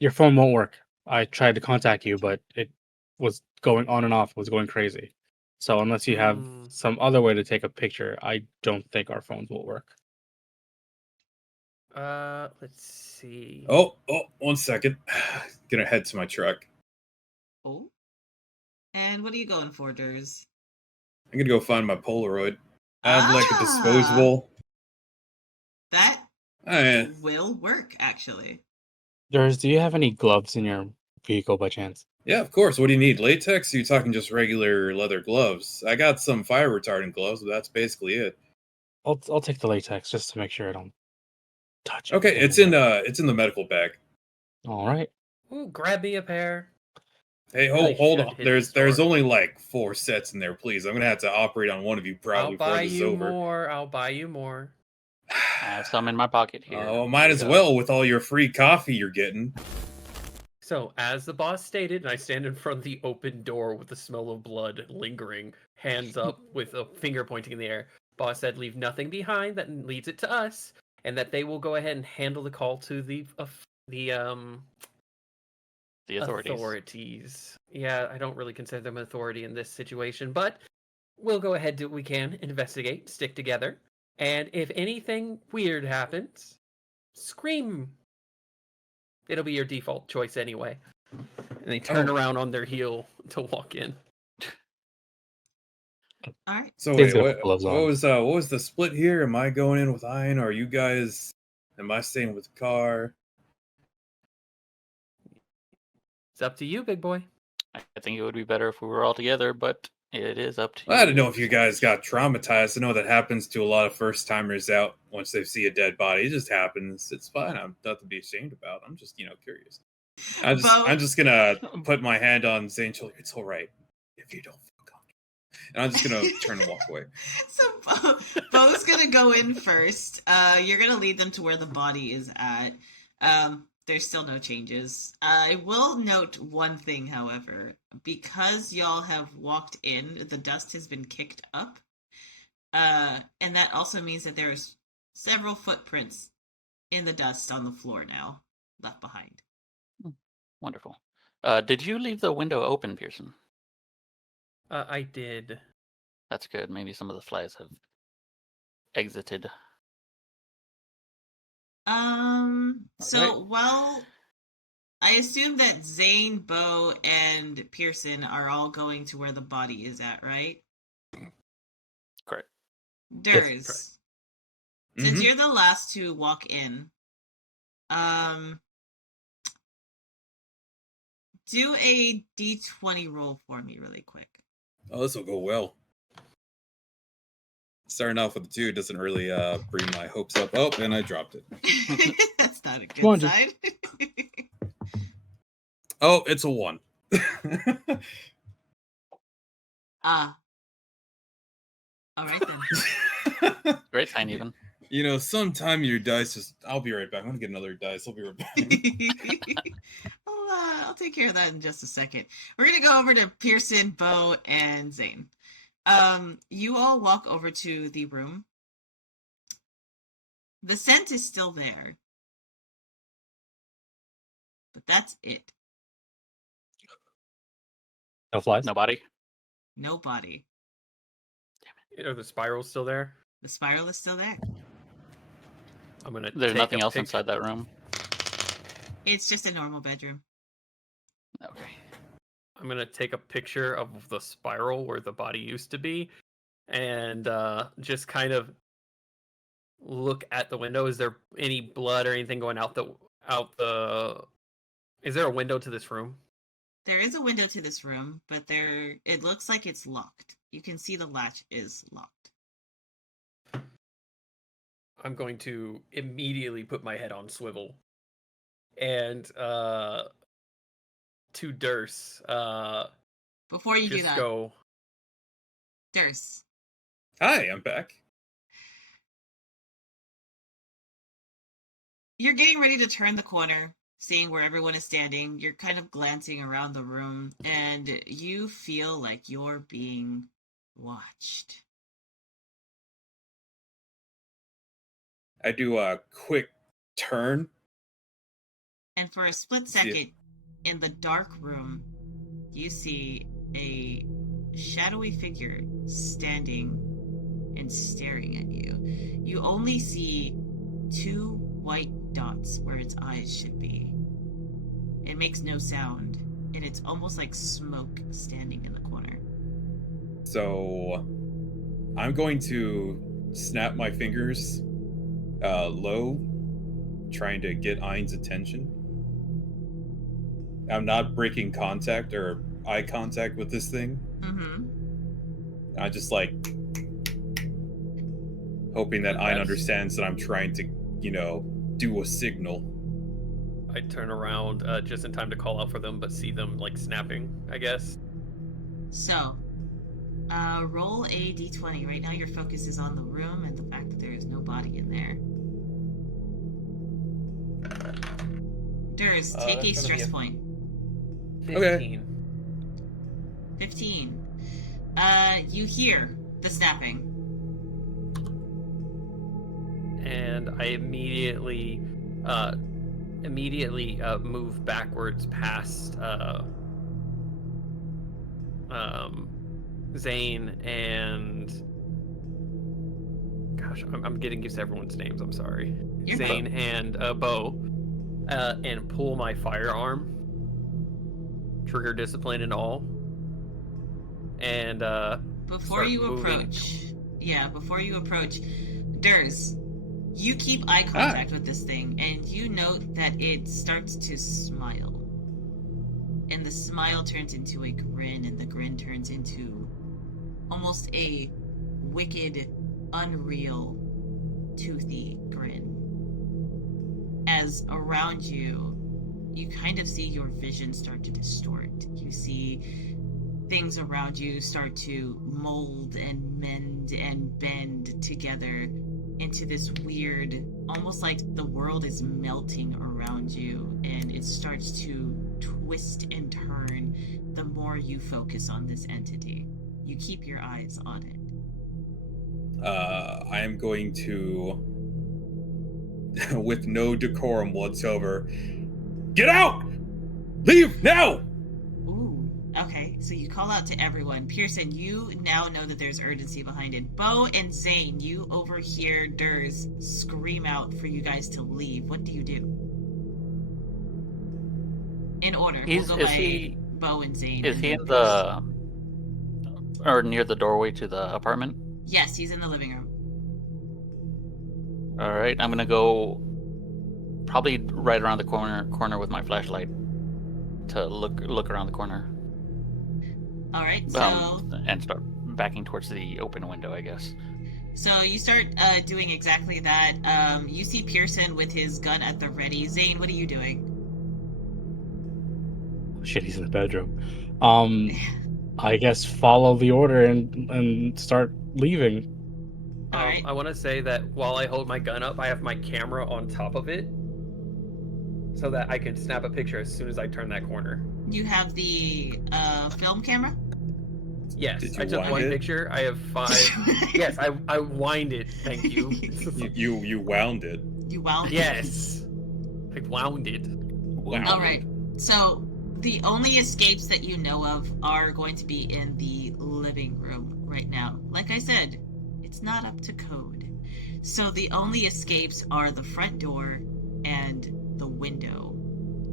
your phone won't work. I tried to contact you, but it was going on and off. It was going crazy. So unless you have some other way to take a picture, I don't think our phones will work. Let's see. Oh, 1 second. Gonna head to my truck. Oh. And what are you going for, Durs? I'm gonna go find my Polaroid. I have like a disposable. That will work, actually. Durs, do you have any gloves in your vehicle by chance? Yeah, of course. What do you need? Latex? Or are you talking just regular leather gloves? I got some fire retardant gloves, but that's basically it. I'll take the latex just to make sure I don't touch it. Okay, it's in the medical bag. All right. Ooh, grab me a pair. Hey, hold on. There's only like 4 sets in there, please. I'm gonna have to operate on one of you probably before this is over. I'll buy you more. I have some in my pocket here. Oh, might as well with all your free coffee you're getting. So, as the boss stated, and I stand in front of the open door with the smell of blood lingering, hands up with a finger pointing in the air. Boss said, leave nothing behind that leads it to us, and that they will go ahead and handle the call to the authorities. Yeah, I don't really consider them an authority in this situation, but we'll go ahead, do what we can, investigate, stick together, and if anything weird happens, scream. It'll be your default choice anyway. And they turn around on their heel to walk in. All right. So wait, what was the split here? Am I going in with Ian, or are you guys? Am I staying with the car? It's up to you, big boy. I think it would be better if we were all together, but it is up to you. I don't know if you guys got traumatized. I know that happens to a lot of first timers out once they see a dead body. It just happens. It's fine. I'm nothing to be ashamed about. I'm just, curious. I'm just gonna put my hand on Zane's shoulder. It's all right if you don't feel comfortable. And I'm just gonna turn and walk away. So Bo's gonna go in first. You're gonna lead them to where the body is at. There's still no changes. I will note one thing, however. Because y'all have walked in, the dust has been kicked up. And that also means that there's several footprints in the dust on the floor now, left behind. Wonderful. Did you leave the window open, Pearson? I did. That's good. Maybe some of the flies have exited. So, well, I assume that Zane, Bo, and Pearson are all going to where the body is at, right? Correct. Durs. Yes. Since you're the last to walk in, do a D20 roll for me really quick. Oh, this will go well. Starting off with a 2 doesn't really bring my hopes up. Oh, and I dropped it. That's not a good sign. Oh, it's a 1. All right then. Great sign, even. You know, sometime your dice just... I'll be right back. I'm going to get another dice. I'll be right back. I'll take care of that in just a second. We're going to go over to Pearson, Bo, and Zane. You all walk over to the room. The scent is still there. But that's it. No flies? Nobody? No body. Are the spirals still there? The spiral is still there. I'm gonna. There's take nothing a else picture. inside that room? It's just a normal bedroom. Okay. I'm gonna take a picture of the spiral where the body used to be, and just kind of look at the window. Is there any blood or anything going out the? Is there a window to this room? There is a window to this room, but it looks like it's locked. You can see the latch is locked. I'm going to immediately put my head on swivel, and to Durs. Before you do Just that, go. Durs. Hi, I'm back. You're getting ready to turn the corner, seeing where everyone is standing. You're kind of glancing around the room, and you feel like you're being watched. I do a quick turn. And for a split second, in the dark room, you see a shadowy figure standing and staring at you. You only see 2 white dots where its eyes should be. It makes no sound, and it's almost like smoke standing in the corner. So I'm going to snap my fingers low, trying to get Ein's attention. I'm not breaking contact or eye contact with this thing. Mm-hmm. I just like hoping that Ein understands that I'm trying to, do a signal. I turn around just in time to call out for them, but see them like snapping, I guess. So, roll a d20. Right now your focus is on the room and the fact that there is no body in there. Durs, take a stress point. 15. Okay. 15. You hear the snapping. And I immediately move backwards past Zane and gosh, I'm getting used to everyone's names. I'm sorry. You're Zane and Bo, and pull my firearm, trigger discipline and all, and Before you approach, Durs, you keep eye contact with this thing, and you note that it starts to smile. And the smile turns into a grin, and the grin turns into almost a wicked, unreal, toothy grin. As around you, you kind of see your vision start to distort. You see things around you start to mold and mend and bend together into this weird, almost like the world is melting around you, and it starts to twist and turn the more you focus on this entity. You keep your eyes on it. I am going to, with no decorum whatsoever, get out! Leave now! Ooh, okay. So you call out to everyone. Pearson, you now know that there's urgency behind it. Bo and Zane, you overhear Durs scream out for you guys to leave. What do you do? In order. Is We'll go by he Bo and Zane. is and he then in Pierce. the or near the doorway to the apartment? Yes, he's in the living room. All right, I'm gonna go probably right around the corner with my flashlight to look around the corner. All right, so And start backing towards the open window, I guess. So you start doing exactly that. You see Pearson with his gun at the ready. Zane, what are you doing? Shit, he's in the bedroom. I guess follow the order and start leaving. All right. I want to say that while I hold my gun up, I have my camera on top of it so that I can snap a picture as soon as I turn that corner. You have the film camera? Yes, Did you I took wind one it? picture. I have 5. Yes, I wind it. Thank you. You wound it. You wound it? Yes. I wound it. All right. So the only escapes that you know of are going to be in the living room right now. Like I said, it's not up to code. So the only escapes are the front door and the window.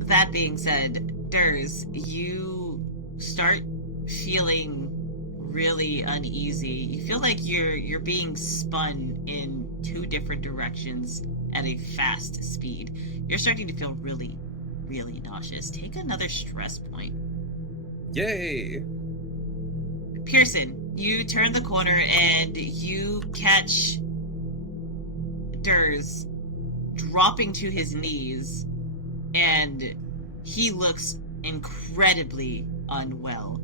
That being said, Durs, you start feeling really uneasy. You feel like you're being spun in 2 different directions at a fast speed. You're starting to feel really, really nauseous. Take another stress point. Yay! Pearson, you turn the corner and you catch Durs dropping to his knees, and he looks incredibly unwell.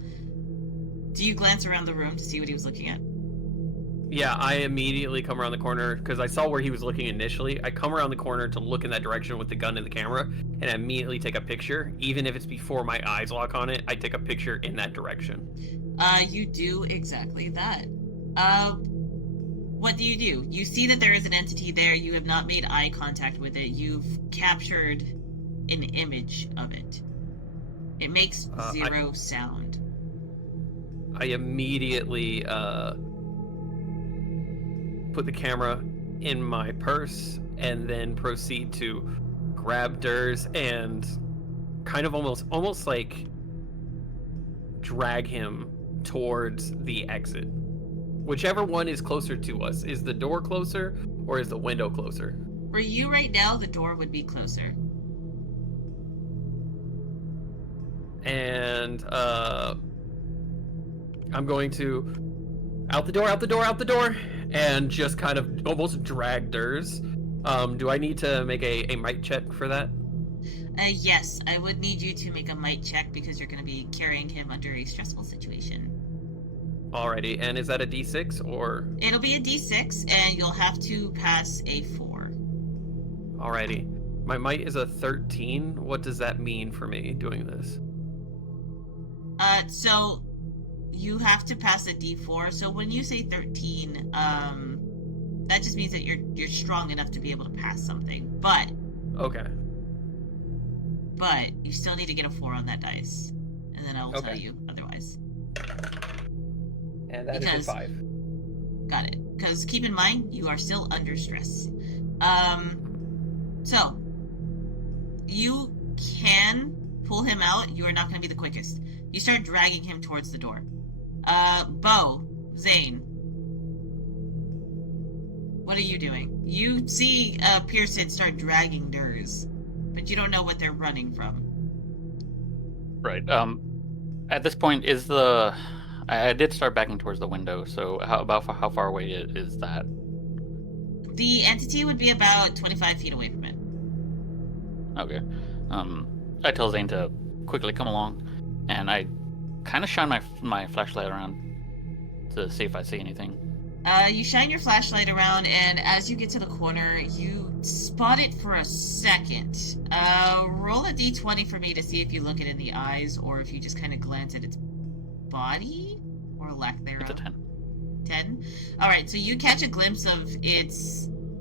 Do you glance around the room to see what he was looking at? Yeah, I immediately come around the corner because I saw where he was looking initially. I come around the corner to look in that direction with the gun and the camera, and I immediately take a picture. Even if it's before my eyes lock on it, I take a picture in that direction. You do exactly that. What do? You see that there is an entity there. You have not made eye contact with it. You've captured an image of it. It makes 0 sound. I immediately put the camera in my purse and then proceed to grab Durs and kind of almost like drag him towards the exit. Whichever one is closer to us. Is the door closer or is the window closer? For you right now, the door would be closer. And I'm going to out the door, and just kind of almost drag Durs. Do I need to make a might check for that? Yes, I would need you to make a might check because you're going to be carrying him under a stressful situation. Alrighty, and is that a D6 or? It'll be a D6, and you'll have to pass a 4. Alrighty. My might is a 13. What does that mean for me doing this? So you have to pass a D4. So when you say 13, that just means that you're strong enough to be able to pass something. But Okay. But you still need to get a 4 on that dice, and then I will tell Okay. you otherwise. And that is Because- a 5. Got it. Because keep in mind, you are still under stress. So you can pull him out. You are not going to be the quickest. You start dragging him towards the door. Bo, Zane, what are you doing? You see Pearson start dragging Durs, but you don't know what they're running from. Right. At this point, I did start backing towards the window. So how far away is that? The entity would be about 25 feet away from it. Okay. I tell Zane to quickly come along, and I kind of shine my flashlight around to see if I see anything. You shine your flashlight around, and as you get to the corner, you spot it for a second. Roll a d20 for me to see if you look it in the eyes, or if you just kind of glance at its body, or lack thereof. It's a 10. 10? Alright, so you catch a glimpse of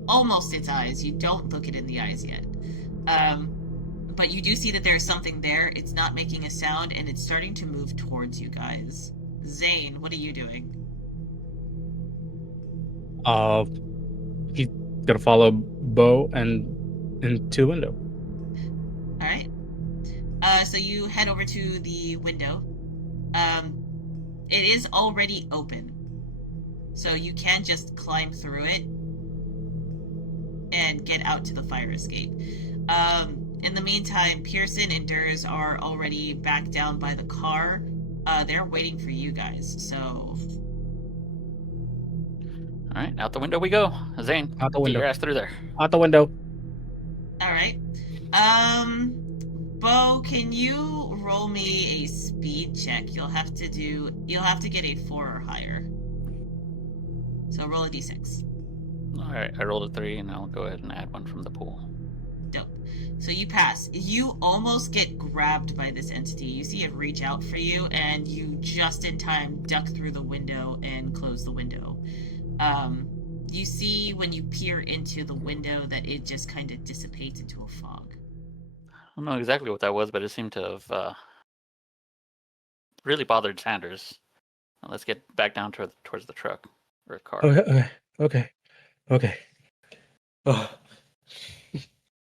almost its eyes. You don't look it in the eyes yet. But you do see that there's something there. It's not making a sound, and it's starting to move towards you guys. Zane, what are you doing? He's gonna follow Bo and into window. Alright. So you head over to the window. It is already open, so you can just climb through it and get out to the fire escape. In the meantime, Pearson and Durs are already back down by the car. They're waiting for you guys, so... All right, out the window we go. Zane, Out the get window. your ass through there. Out the window. Alright. Bo, can you roll me a speed check? You'll have to get a 4 or higher. So roll a d6. All right, I rolled a 3, and I'll go ahead and add one from the pool. Dope. So you pass. You almost get grabbed by this entity. You see it reach out for you, and you just in time duck through the window and close the window. You see when you peer into the window that it just kind of dissipates into a fog. I don't know exactly what that was, but it seemed to have really bothered Sanders. Now let's get back down towards the truck or car. Okay. Oh.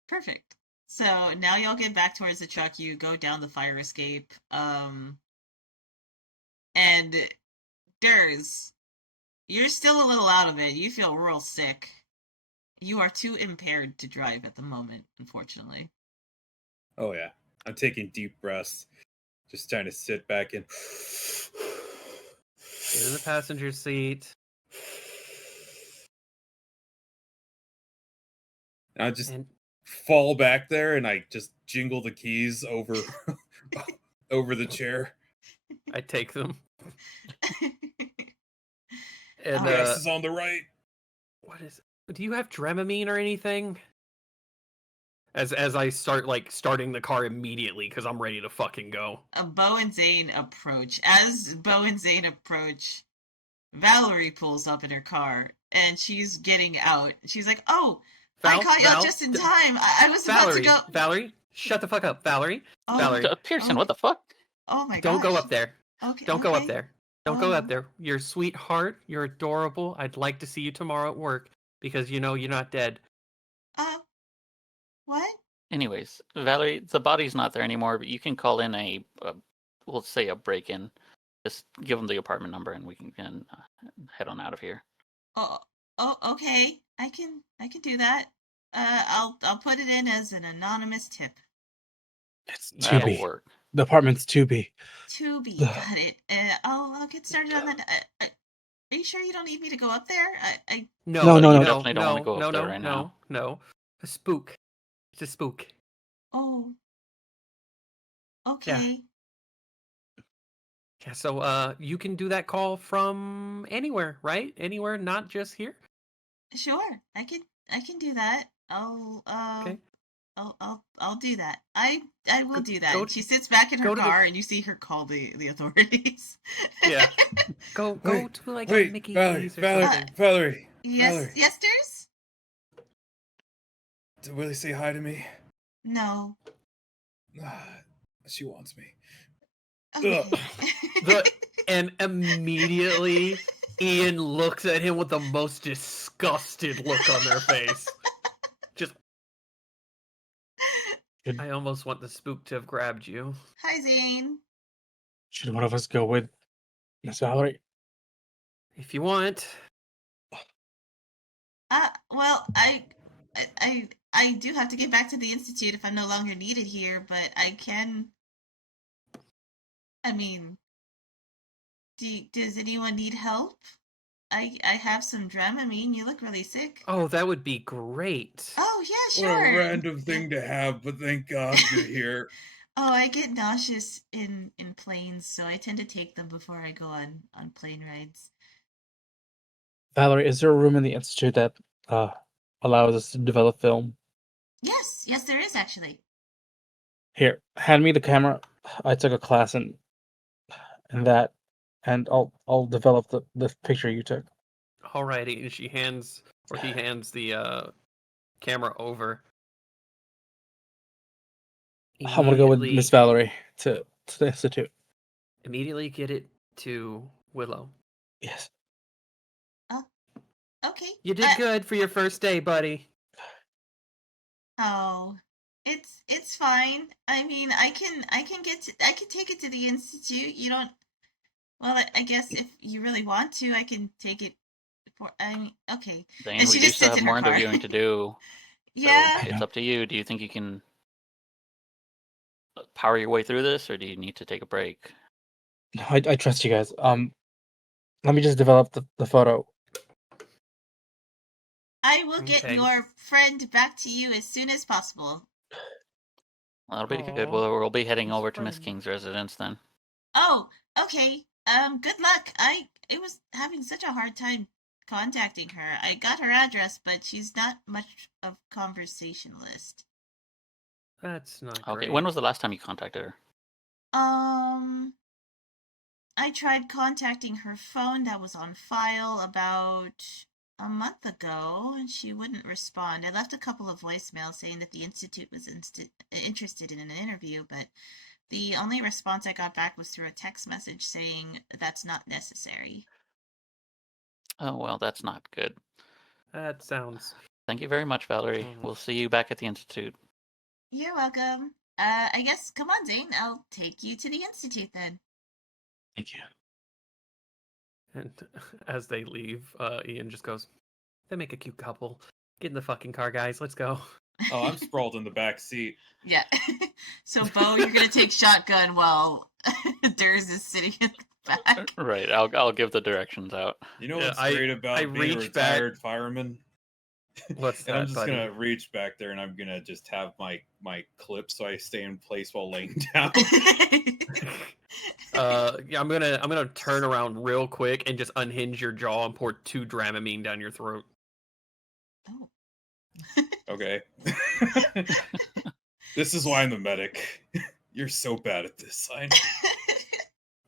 Perfect. So now y'all get back towards the truck. You go down the fire escape. And Durs, you're still a little out of it. You feel real sick. You are too impaired to drive at the moment, unfortunately. Oh yeah, I'm taking deep breaths, just trying to sit back and Get in the passenger seat. I just fall back there and I just jingle the keys over over the chair. I take them. And Gas is on the right. what is? Do you have Dramamine or anything? As I start starting the car immediately because I'm ready to fucking go. Bo and Zane approach. As Bo and Zane approach, Valerie pulls up in her car and she's getting out. She's like, "Oh, I caught y'all just in time. I was about to go." Valerie, shut the fuck up, Valerie. Oh, Valerie, Pearson, what the fuck? Oh my god! Don't go up there. Okay. Don't go up there. Don't go up there. You're a sweetheart. You're adorable. I'd like to see you tomorrow at work because you know you're not dead. What? Anyways, Valerie, the body's not there anymore, but you can call in we'll say a break-in. Just give them the apartment number and we can head on out of here. Oh, okay. I can do that. I'll put it in as an anonymous tip. It's That'll 2B. work. The apartment's 2B. 2B, got it. I'll get started on that. Are you sure you don't need me to go up there? No. Definitely don't want to go up there right now. No. A spook. It's a spook. Oh. Okay. Yeah, so you can do that call from anywhere, right? Anywhere, not just here? Sure. I can do that. Okay. I'll do that. I will do that. Go She sits back in her to car and you see her call the authorities. Yeah. Go to like a Mickey D's or something. Valerie. Yes, Valerie. yes, Durs? Did Willie say hi to me? No. She wants me. Okay. And immediately Ian looks at him with the most disgusted look on their face. Just I almost want the spook to have grabbed you. Hi, Zane. Should one of us go with Miss Valerie? If you want. Well, I do have to get back to the Institute if I'm no longer needed here, but I can... I mean... Does anyone need help? I have some Dramamine. You look really sick. Oh, that would be great. Oh, yeah, sure. What a random thing to have, but thank God you're here. Oh, I get nauseous in planes, so I tend to take them before I go on plane rides. Valerie, is there a room in the Institute that allows us to develop film? Yes, there is actually. Here, hand me the camera. I took a class in that, and I'll develop the picture you took. Alrighty, and he hands the camera over. I'm gonna go with Miss Valerie to the Institute. Immediately get it to Willow. Yes. Okay. You did good for your first day, buddy. Oh, It's fine. I mean, I can take it to the institute. You don't. Well, I guess if you really want to, I can take it. I mean, okay. Zane, And we she do just still sits have in her more car. interviewing to do. Yeah. So it's up to you. Do you think you can power your way through this, or do you need to take a break? No, I trust you guys. Let me just develop the photo. I will get Okay. your friend back to you as soon as possible. Well, that'll be good. Aw, We'll be heading his over to Miss friend. King's residence then. Oh, okay. Good luck. I was having such a hard time contacting her. I got her address, but she's not much of conversationalist. That's not Okay. great. When was the last time you contacted her? I tried contacting her phone that was on file about a month ago, and she wouldn't respond. I left a couple of voicemails saying that the institute was interested in an interview, but the only response I got back was through a text message saying that's not necessary. Oh, well, that's not good. That sounds. Thank you very much, Valerie. We'll see you back at the Institute. You're welcome. I guess, come on, Zane. I'll take you to the institute then. Thank you. And as they leave, Ian just goes, "They make a cute couple. Get in the fucking car, guys. Let's go." Oh, I'm sprawled in the back seat. Yeah. So, Bo, you're gonna take shotgun while Durs is sitting in the back. Right. I'll give the directions out. You know Yeah, what's great about being a reach back- retired fireman? What's And that, I'm just buddy? gonna reach back there and I'm gonna just have my clip so I stay in place while laying down. Yeah, I'm gonna turn around real quick and just unhinge your jaw and pour 2 Dramamine down your throat. Oh. Okay. This is why I'm the medic. You're so bad at this.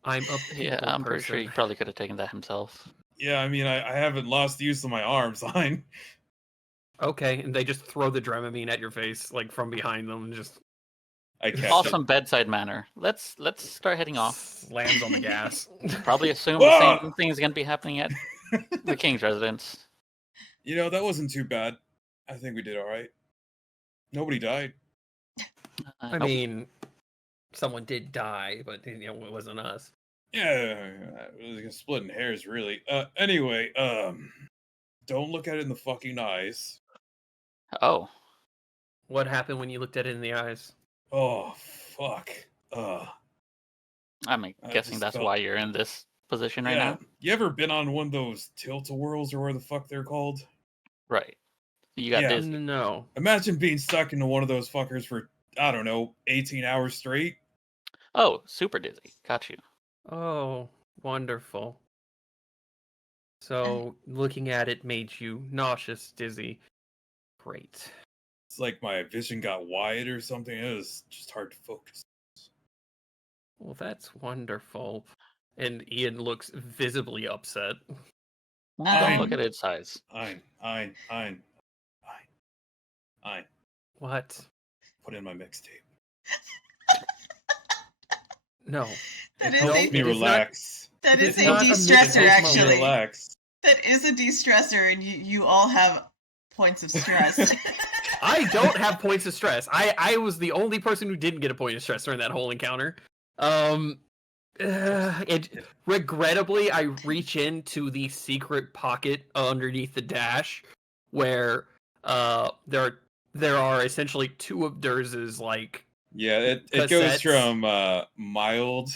I'm a people Yeah, I'm pretty person. sure he probably could have taken that himself. Yeah, I mean, I haven't lost use of my arms. Okay, and they just throw the Dramamine at your face, like from behind them, and just I catch Awesome bedside manner. Let's start heading off. slams on the gas. Probably assume Whoa! the same thing is going to be happening at the King's residence. You know, that wasn't too bad. I think we did all right. Nobody died. I Nope. mean, someone did die, but it wasn't us. Yeah, it was splitting hairs, really. Anyway, don't look at it in the fucking eyes. Oh, What happened when you looked at it in the eyes? Oh, fuck. I'm I guessing just that's felt- why you're in this position right Yeah. now. You ever been on one of those tilt-a-whirls or where the fuck they're called? Right. You got Yeah. dizzy. No. Imagine being stuck into one of those fuckers for, I don't know, 18 hours straight. Oh, super dizzy. Got you. Oh, wonderful. So, looking at it made you nauseous, dizzy. Great. It's like my vision got wide or something. It was just hard to focus. Well, that's wonderful. And Ian looks visibly upset. Don't look at its size. Ein. What? Put in my mixtape. No. That It is helps a- me it is not- relax. That is It's a not a de-stressor, mixtape, Helps me actually. relax. That is a de-stressor, and you all have points of stress. I don't have points of stress. I was the only person who didn't get a point of stress during that whole encounter. Regrettably, I reach into the secret pocket underneath the dash, where there are essentially 2 of Durs's like. Yeah, it goes Cassettes. from mild,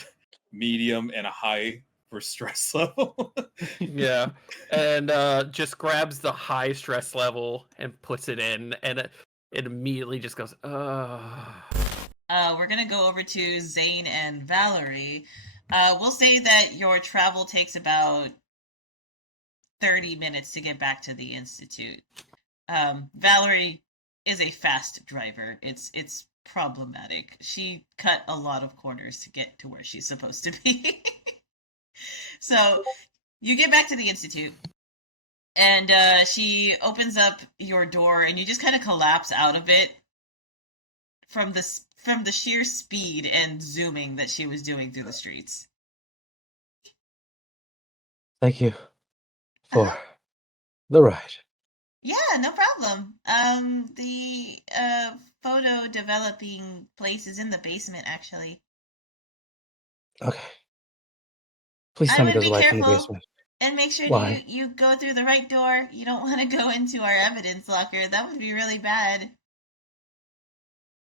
medium, and a high for stress level. Yeah, and just grabs the high stress level and puts it in, and it immediately just goes, We're gonna go over to Zane and Valerie. We'll say that your travel takes about 30 minutes to get back to the Institute. Valerie is a fast driver. It's problematic. She cut a lot of corners to get to where she's supposed to be. So you get back to the Institute, and she opens up your door, and you just kind of collapse out of it from the sheer speed and zooming that she was doing through the streets. Thank you for the ride. Yeah, no problem. The photo developing place is in the basement, actually. Okay. Please I tell me would there's be lights in the careful basement. and make sure Why? you go through the right door. You don't want to go into our evidence locker. That would be really bad.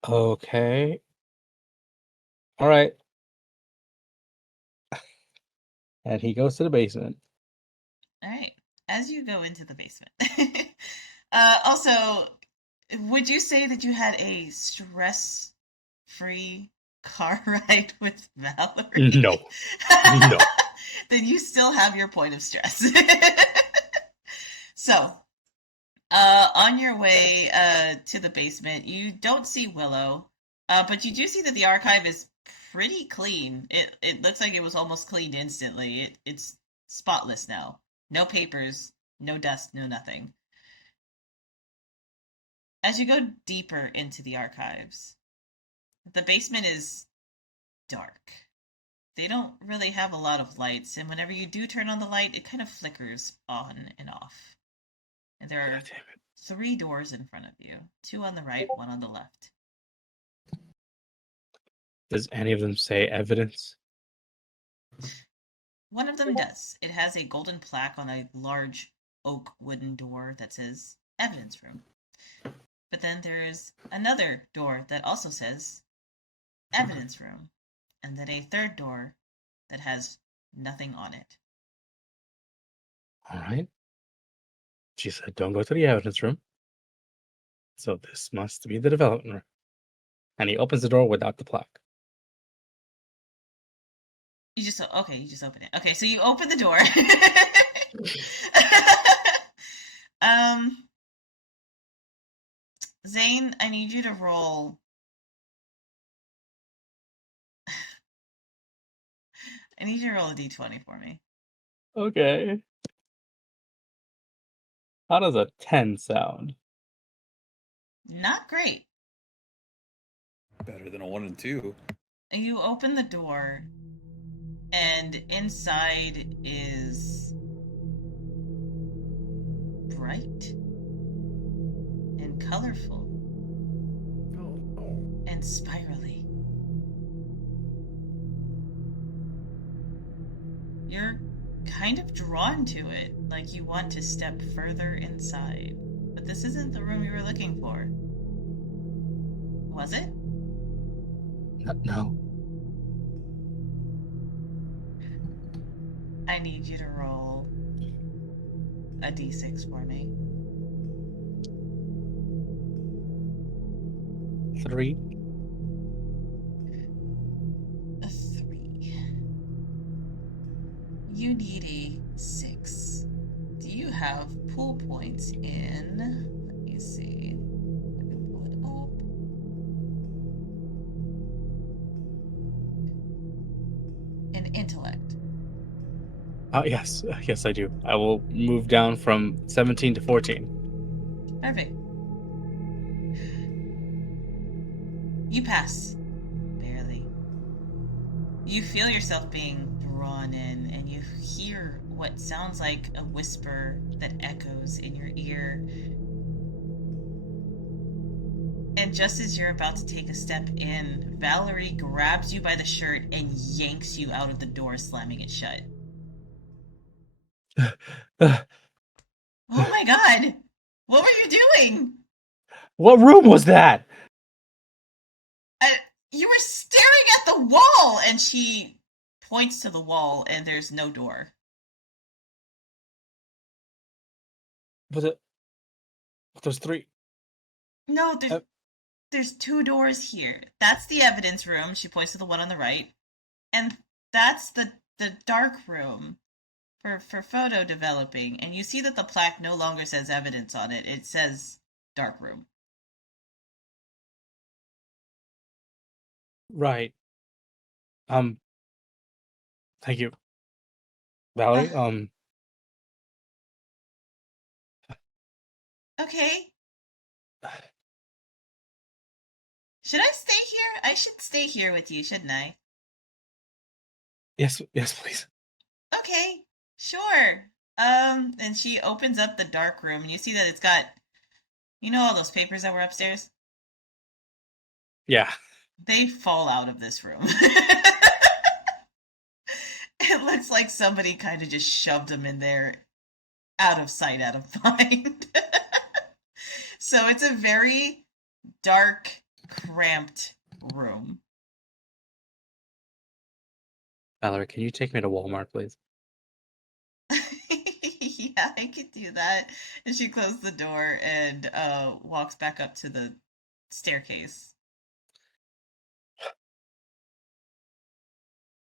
Okay. All right. And he goes to the basement. All right. As you go into the basement. Also, would you say that you had a stress-free car ride with Valerie? No. No. Then you still have your point of stress. So, on your way to the basement, you don't see Willow, but you do see that the archive is pretty clean. It looks like it was almost cleaned instantly. It's spotless now. No papers, no dust, no nothing. As you go deeper into the archives, the basement is dark. They don't really have a lot of lights, and whenever you do turn on the light, it kind of flickers on and off. And there are 3 doors in front of you, 2 on the right, 1 on the left. Does any of them say evidence? One of them does. It has a golden plaque on a large oak wooden door that says evidence room. But then there's another door that also says evidence room, and then a third door that has nothing on it. All right. She said, don't go to the evidence room. So this must be the development room. And he opens the door without the plaque. You just open it. Okay, so you open the door. Zane, I need you to roll. I need you to roll a d20 for me. Okay. How does a 10 sound? Not great. Better than a 1 and 2. You open the door, and inside is bright and colorful and spirally. You're kind of drawn to it, like you want to step further inside. But this isn't the room you were looking for. Was it? No. I need you to roll a d6 for me. 3. A 3. You need a 6. Do you have pool points in? Let me see. Let me pull it up. In intellect. Yes. Yes, I do. I will move down from 17 to 14. Perfect. You pass. Barely. You feel yourself being drawn in, and you hear what sounds like a whisper that echoes in your ear. And just as you're about to take a step in, Valerie grabs you by the shirt and yanks you out of the door, slamming it shut. Oh my god! What were you doing? What room was that? You were staring at the wall! And she points to the wall, and there's no door. But there's 3. No, there's 2 doors here. That's the evidence room. She points to the one on the right. And that's the dark room for photo developing. And you see that the plaque no longer says evidence on it. It says dark room. Right. Thank you. Valerie, Okay. Should I stay here? I should stay here with you, shouldn't I? Yes, please. Okay, sure. And she opens up the dark room, and you see that it's got, you know, all those papers that were upstairs? Yeah. They fall out of this room. It looks like somebody kind of just shoved them in there, out of sight, out of mind. So it's a very dark, cramped room. Valerie, can you take me to Walmart, please? Yeah, I could do that. And she closed the door and walks back up to the staircase.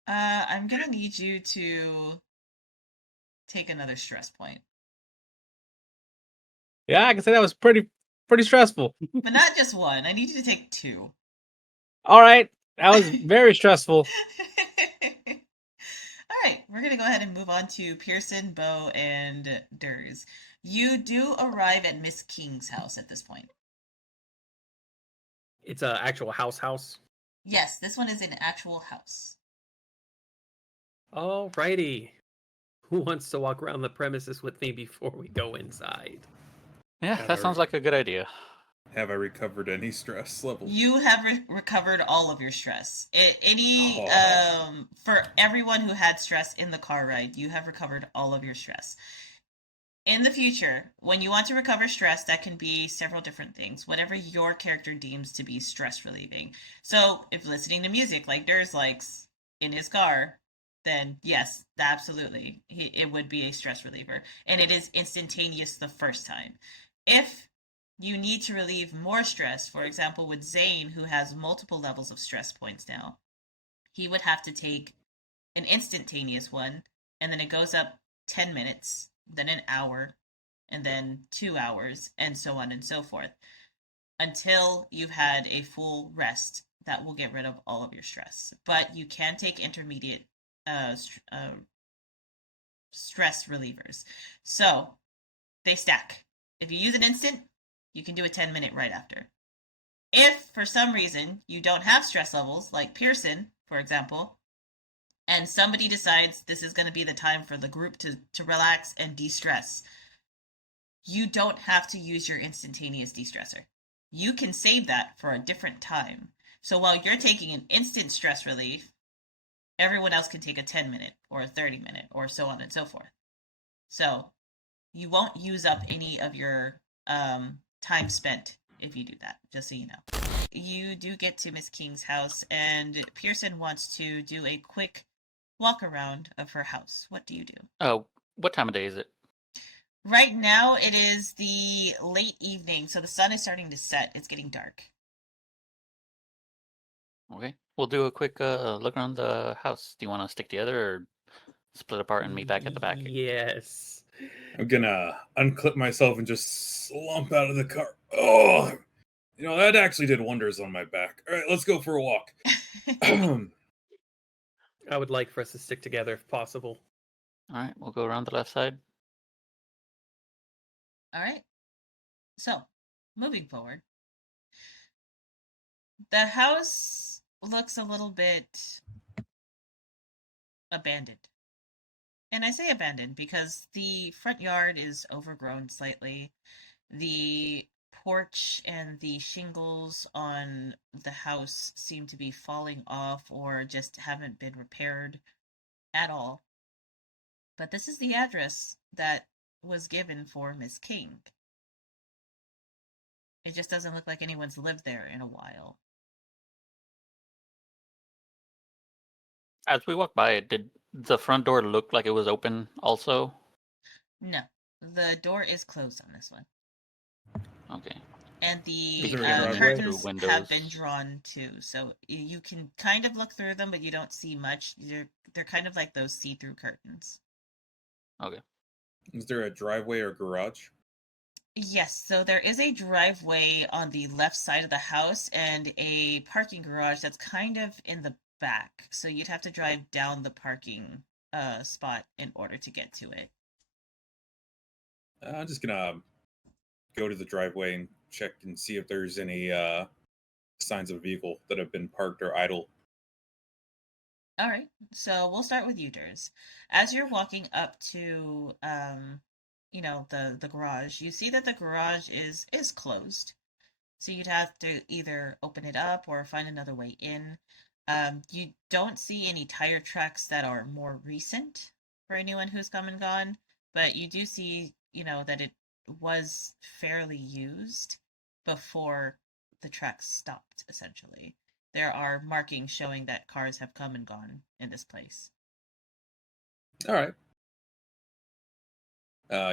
I'm gonna need you to take another stress point. Yeah, I can say that was pretty stressful. But not just one. I need you to take 2. All right, that was very stressful. Alright, we're gonna go ahead and move on to Pearson, Bo, and Durs. You do arrive at Miss King's house at this point. It's an actual house. Yes, this one is an actual house. Alrighty. Who wants to walk around the premises with me before we go inside? Yeah, that sounds like a good idea. Have I recovered any stress level? You have recovered all of your stress. For everyone who had stress in the car ride, you have recovered all of your stress. In the future, when you want to recover stress, that can be several different things, whatever your character deems to be stress relieving. So, if listening to music like Durs likes in his car, then yes, absolutely, it would be a stress reliever. And it is instantaneous the first time. If you need to relieve more stress, for example, with Zane, who has multiple levels of stress points now, he would have to take an instantaneous one, and then it goes up 10 minutes, then an hour, and then 2 hours, and so on and so forth, until you've had a full rest that will get rid of all of your stress. But you can take intermediate stress relievers. So they stack. If you use an instant, you can do a 10-minute right after. If for some reason you don't have stress levels, like Pearson, for example, and somebody decides this is going to be the time for the group to relax and de-stress, you don't have to use your instantaneous de-stressor. You can save that for a different time. So while you're taking an instant stress relief, everyone else can take a 10-minute or a 30-minute or so on and so forth. So you won't use up any of your time spent if you do that, just so you know. You do get to Miss King's house, and Pearson wants to do a quick walk around of her house. What do you do? Oh, what time of day is it? Right now, it is the late evening, so the sun is starting to set. It's getting dark. Okay, we'll do a quick look around the house. Do you want to stick together or split apart and meet back at the back? Yes. I'm gonna unclip myself and just slump out of the car. Oh, that actually did wonders on my back. All right, let's go for a walk. I would like for us to stick together if possible. All right, we'll go around the left side. All right. So, moving forward. The house looks a little bit abandoned. And I say abandoned because the front yard is overgrown slightly. The porch and the shingles on the house seem to be falling off or just haven't been repaired at all. But this is the address that was given for Miss King. It just doesn't look like anyone's lived there in a while. As we walk by it, did the front door look like it was open also? No, the door is closed on this one. Okay. And the Is there a driveway? curtains Through have windows. been drawn too, so you can kind of look through them, but you don't see much. They're kind of like those see-through curtains. Okay. Is there a driveway or garage? Yes, so there is a driveway on the left side of the house and a parking garage that's kind of in the back. So you'd have to drive down the parking spot in order to get to it. I'm just gonna go to the driveway and check and see if there's any signs of a vehicle that have been parked or idle. All right, so we'll start with you, Durs. As you're walking up to, the garage, you see that the garage is closed. So you'd have to either open it up or find another way in. You don't see any tire tracks that are more recent for anyone who's come and gone, but you do see, that it was fairly used before the tracks stopped, essentially. There are markings showing that cars have come and gone in this place. All right.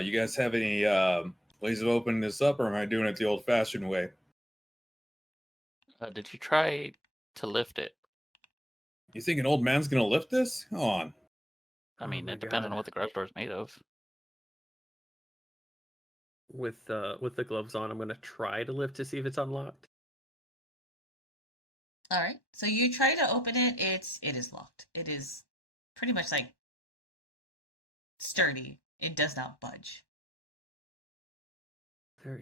You guys have any ways of opening this up, or am I doing it the old-fashioned way? Did you try to lift it? You think an old man's gonna lift this? Come on. I Oh mean, my it depends on God. what the garage door is made of. With the gloves on, I'm gonna try to lift to see if it's unlocked. All right. So you try to open it. It is locked. It is pretty much like sturdy. It does not budge. Are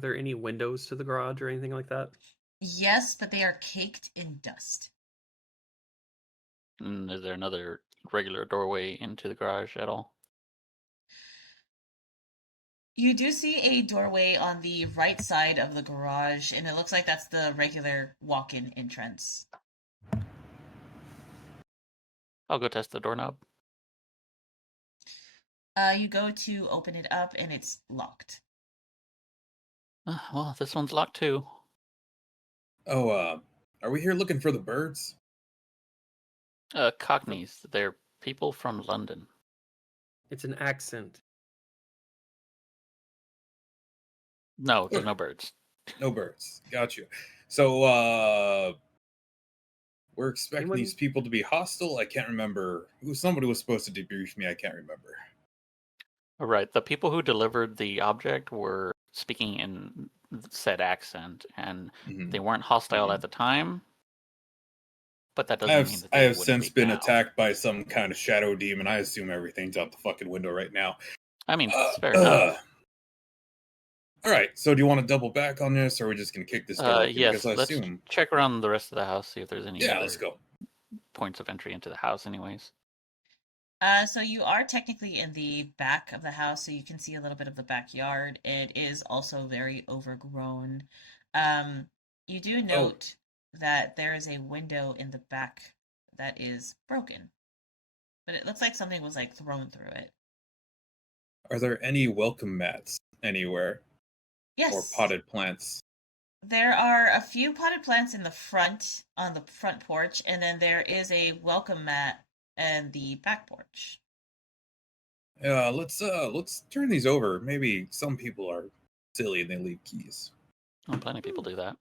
there any windows to the garage or anything like that? Yes, but they are caked in dust. Is there another regular doorway into the garage at all? You do see a doorway on the right side of the garage, and it looks like that's the regular walk-in entrance. I'll go test the doorknob. You go to open it up, and it's locked. Well, this one's locked too. Oh, are we here looking for the birds? Cockneys. They're people from London. It's an accent. No, there's no birds. No birds. Got you. So, we're expecting Anyone- these people to be hostile. I can't remember. Somebody was supposed to debrief me. I can't remember. All right. The people who delivered the object were speaking in said accent, and Mhm. they weren't hostile at the time. But that I doesn't mean that I they have wouldn't since be been now. attacked by some kind of shadow demon. I assume everything's out the fucking window right now. I mean, it's fair enough. All right. So, do you want to double back on this, or are we just gonna kick this door open? Yes. Because I Let's assume. check around the rest of the house, see if there's any Yeah, other let's go. points of entry into the house, anyways. So you are technically in the back of the house, so you can see a little bit of the backyard. It is also very overgrown. You do note that there is a window in the back that is broken, but it looks like something was like thrown through it. Are there any welcome mats anywhere, Yes. or potted plants? There are a few potted plants in the front, on the front porch, and then there is a welcome mat and the back porch. Yeah, let's turn these over. Maybe some people are silly and they leave keys. Well, plenty of people do that.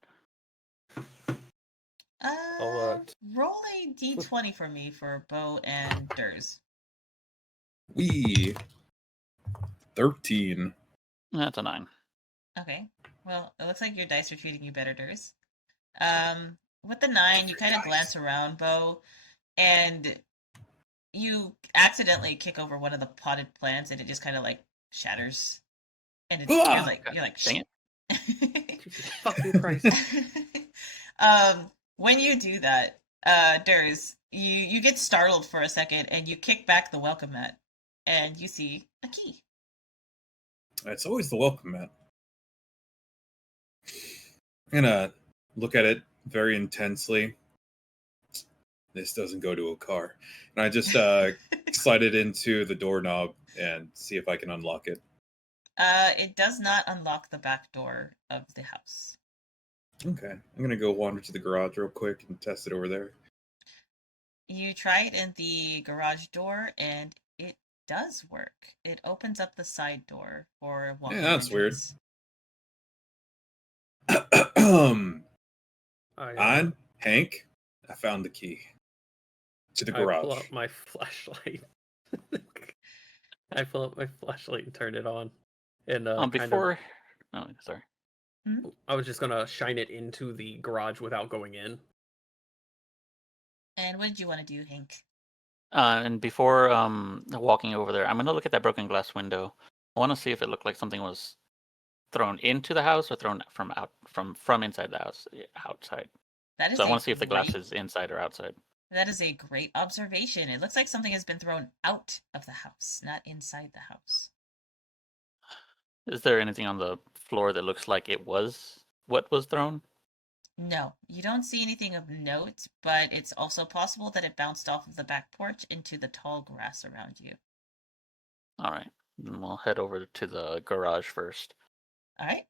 Roll a d20 for me for Bo and Durs. 13. That's a 9. Okay. Well, it looks like your dice are treating you better, Durs. With the 9, you kind of glance around, Bo, and you accidentally kick over one of the potted plants, and it just kind of like shatters. And it's, you're like, Dang it. Jesus fucking Christ. When you do that, Durs, you get startled for a second, and you kick back the welcome mat, and you see a key. It's always the welcome mat. I'm gonna look at it very intensely. This doesn't go to a car. And I just slide it into the doorknob and see if I can unlock it. It does not unlock the back door of the house. Okay. I'm gonna go wander to the garage real quick and test it over there. You try it in the garage door, and it does work. It opens up the side door for walking. Yeah, that's weird. Hank, I found the key to the garage. I pull up my flashlight. I pull up my flashlight and turn it on. And before, no, sorry. I was just gonna shine it into the garage without going in. And what did you want to do, Hank? And before walking over there, I'm gonna look at that broken glass window. I want to see if it looked like something was thrown into the house or thrown from inside the house outside. So I want to see if the glass is inside or outside. That is a great observation. It looks like something has been thrown out of the house, not inside the house. Is there anything on the floor that looks like it was what was thrown? No, you don't see anything of note, but it's also possible that it bounced off of the back porch into the tall grass around you. All right. Then we'll head over to the garage first. All right.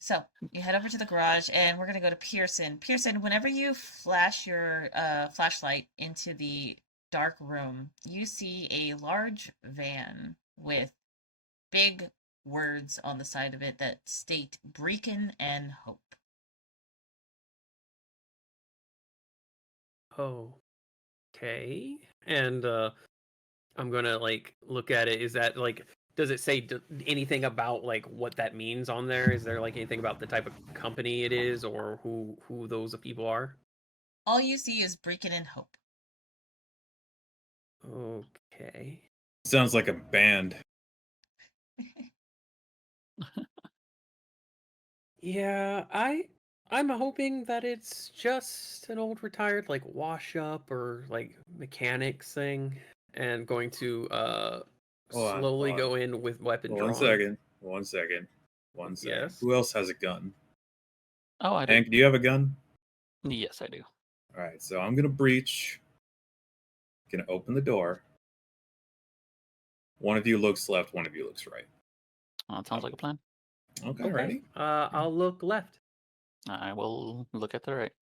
So you head over to the garage, and we're gonna go to Pearson. Pearson, whenever you flash your flashlight into the dark room, you see a large van with big words on the side of it that state Beacon and Hope. Okay. And I'm gonna like look at it. Is that like, does it say anything about like what that means on there? Is there like anything about the type of company it is or who those people are? All you see is Beacon and Hope. Okay. Sounds like a band. Yeah, I'm hoping that it's just an old retired like wash up or like mechanics thing and going to slowly go in with weapon drawn. 1 second. Yes. Who else has a gun? Oh, I do. Hank, do you have a gun? Yes, I do. All right, so I'm gonna breach. Gonna open the door. One of you looks left, one of you looks right. That sounds like a plan. Okay, ready? I'll look left. I will look at the right.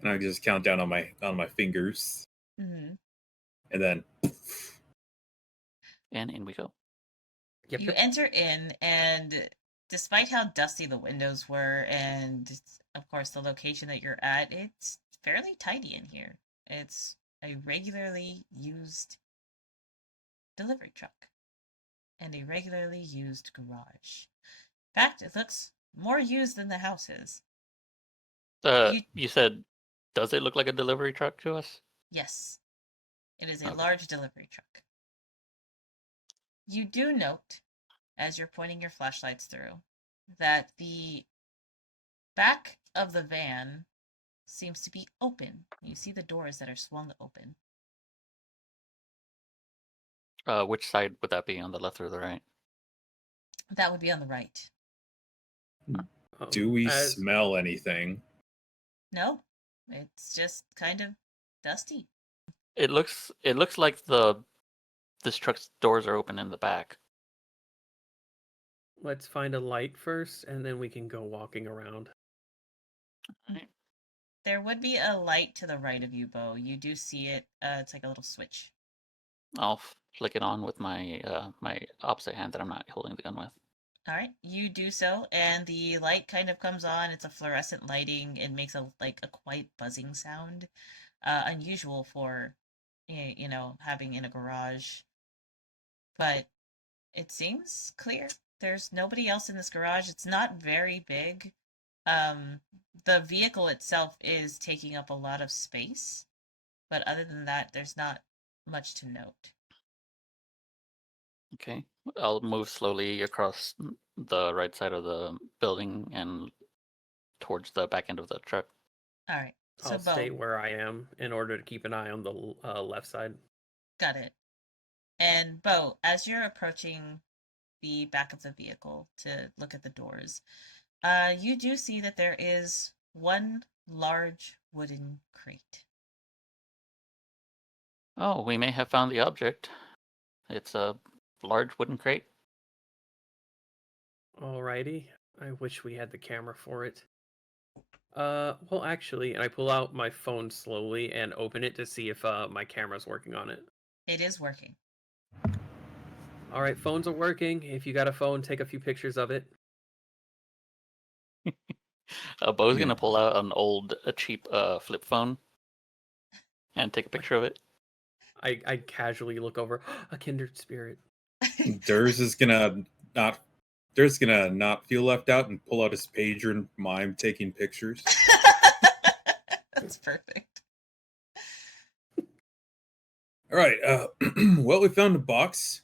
And I just count down on my fingers, Mm-hmm. and then And in we go. Yep. You enter in, and despite how dusty the windows were, and of course the location that you're at, it's fairly tidy in here. It's a regularly used delivery truck and a regularly used garage. In fact, it looks more used than the house is. You said, does it look like a delivery truck to us? Yes, it is a Okay. large delivery truck. You do note, as you're pointing your flashlights through, that the back of the van seems to be open. You see the doors that are swung open. Which side would that be, on the left or the right? That would be on the right. do we smell anything? No, it's just kind of dusty. It looks like this truck's doors are open in the back. Let's find a light first, and then we can go walking around. Right. There would be a light to the right of you, Bo. You do see it. It's like a little switch. I'll flick it on with my my opposite hand that I'm not holding the gun with. All right, you do so, and the light kind of comes on. It's a fluorescent lighting. It makes a quite buzzing sound, unusual for, having in a garage. But it seems clear. There's nobody else in this garage. It's not very big. The vehicle itself is taking up a lot of space, but other than that, there's not much to note. Okay, I'll move slowly across the right side of the building and towards the back end of the truck. All right, so I'll Bo, stay where I am in order to keep an eye on the left side. got it. And Bo, as you're approaching the back of the vehicle to look at the doors, you do see that there is one large wooden crate. Oh, we may have found the object. It's a large wooden crate. Alrighty. I wish we had the camera for it. Well, actually, and I pull out my phone slowly and open it to see if my camera's working on it. It is working. All right, phones are working. If you got a phone, take a few pictures of it. Bo's gonna pull out an old, cheap flip phone and take a picture of it. I casually look over. A kindred spirit. Durs is gonna not feel left out and pull out his pager and mime taking pictures. That's perfect. All right. Well, we found a box.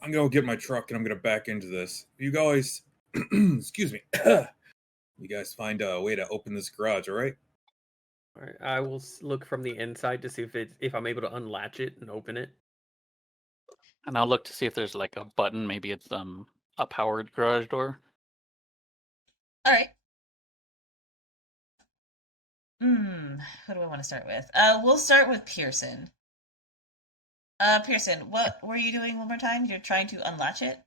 I'm gonna get my truck and I'm gonna back into this. You guys, excuse me. You guys find a way to open this garage, all right? All right, I will look from the inside to see if I'm able to unlatch it and open it. And I'll look to see if there's like a button. Maybe it's a powered garage door. All right. Who do I want to start with? We'll start with Pearson. Pearson, what were you doing one more time? You're trying to unlatch it?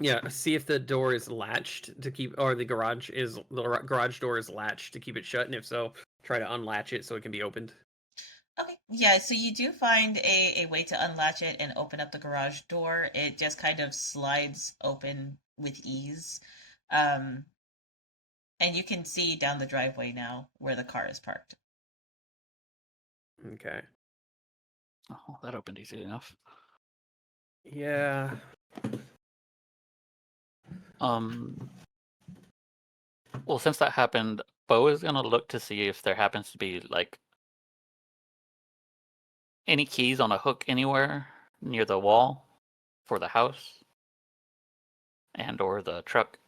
Yeah, see if the door is latched to keep, or the garage door is latched to keep it shut, and if so, try to unlatch it so it can be opened. Okay, yeah, so you do find a way to unlatch it and open up the garage door. It just kind of slides open with ease. And you can see down the driveway now where the car is parked. Okay. Oh, that opened easy enough. Yeah. Well, since that happened, Bo is gonna look to see if there happens to be like any keys on a hook anywhere near the wall for the house and or the truck.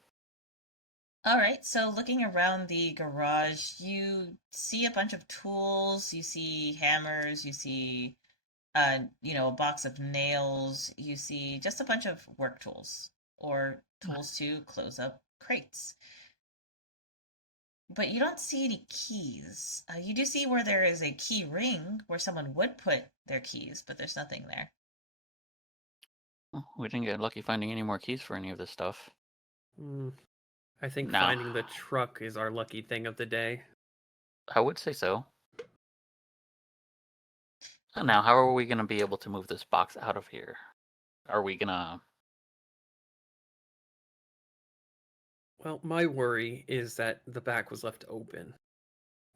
All right, so looking around the garage, you see a bunch of tools, you see hammers, you see a box of nails, you see just a bunch of work tools or tools to close up crates. But you don't see any keys. You do see where there is a key ring where someone would put their keys, but there's nothing there. Oh, we didn't get lucky finding any more keys for any of this stuff. I think No. finding the truck is our lucky thing of the day. I would say so. Now, how are we going to be able to move this box out of here? Are we going to... Well, my worry is that the back was left open,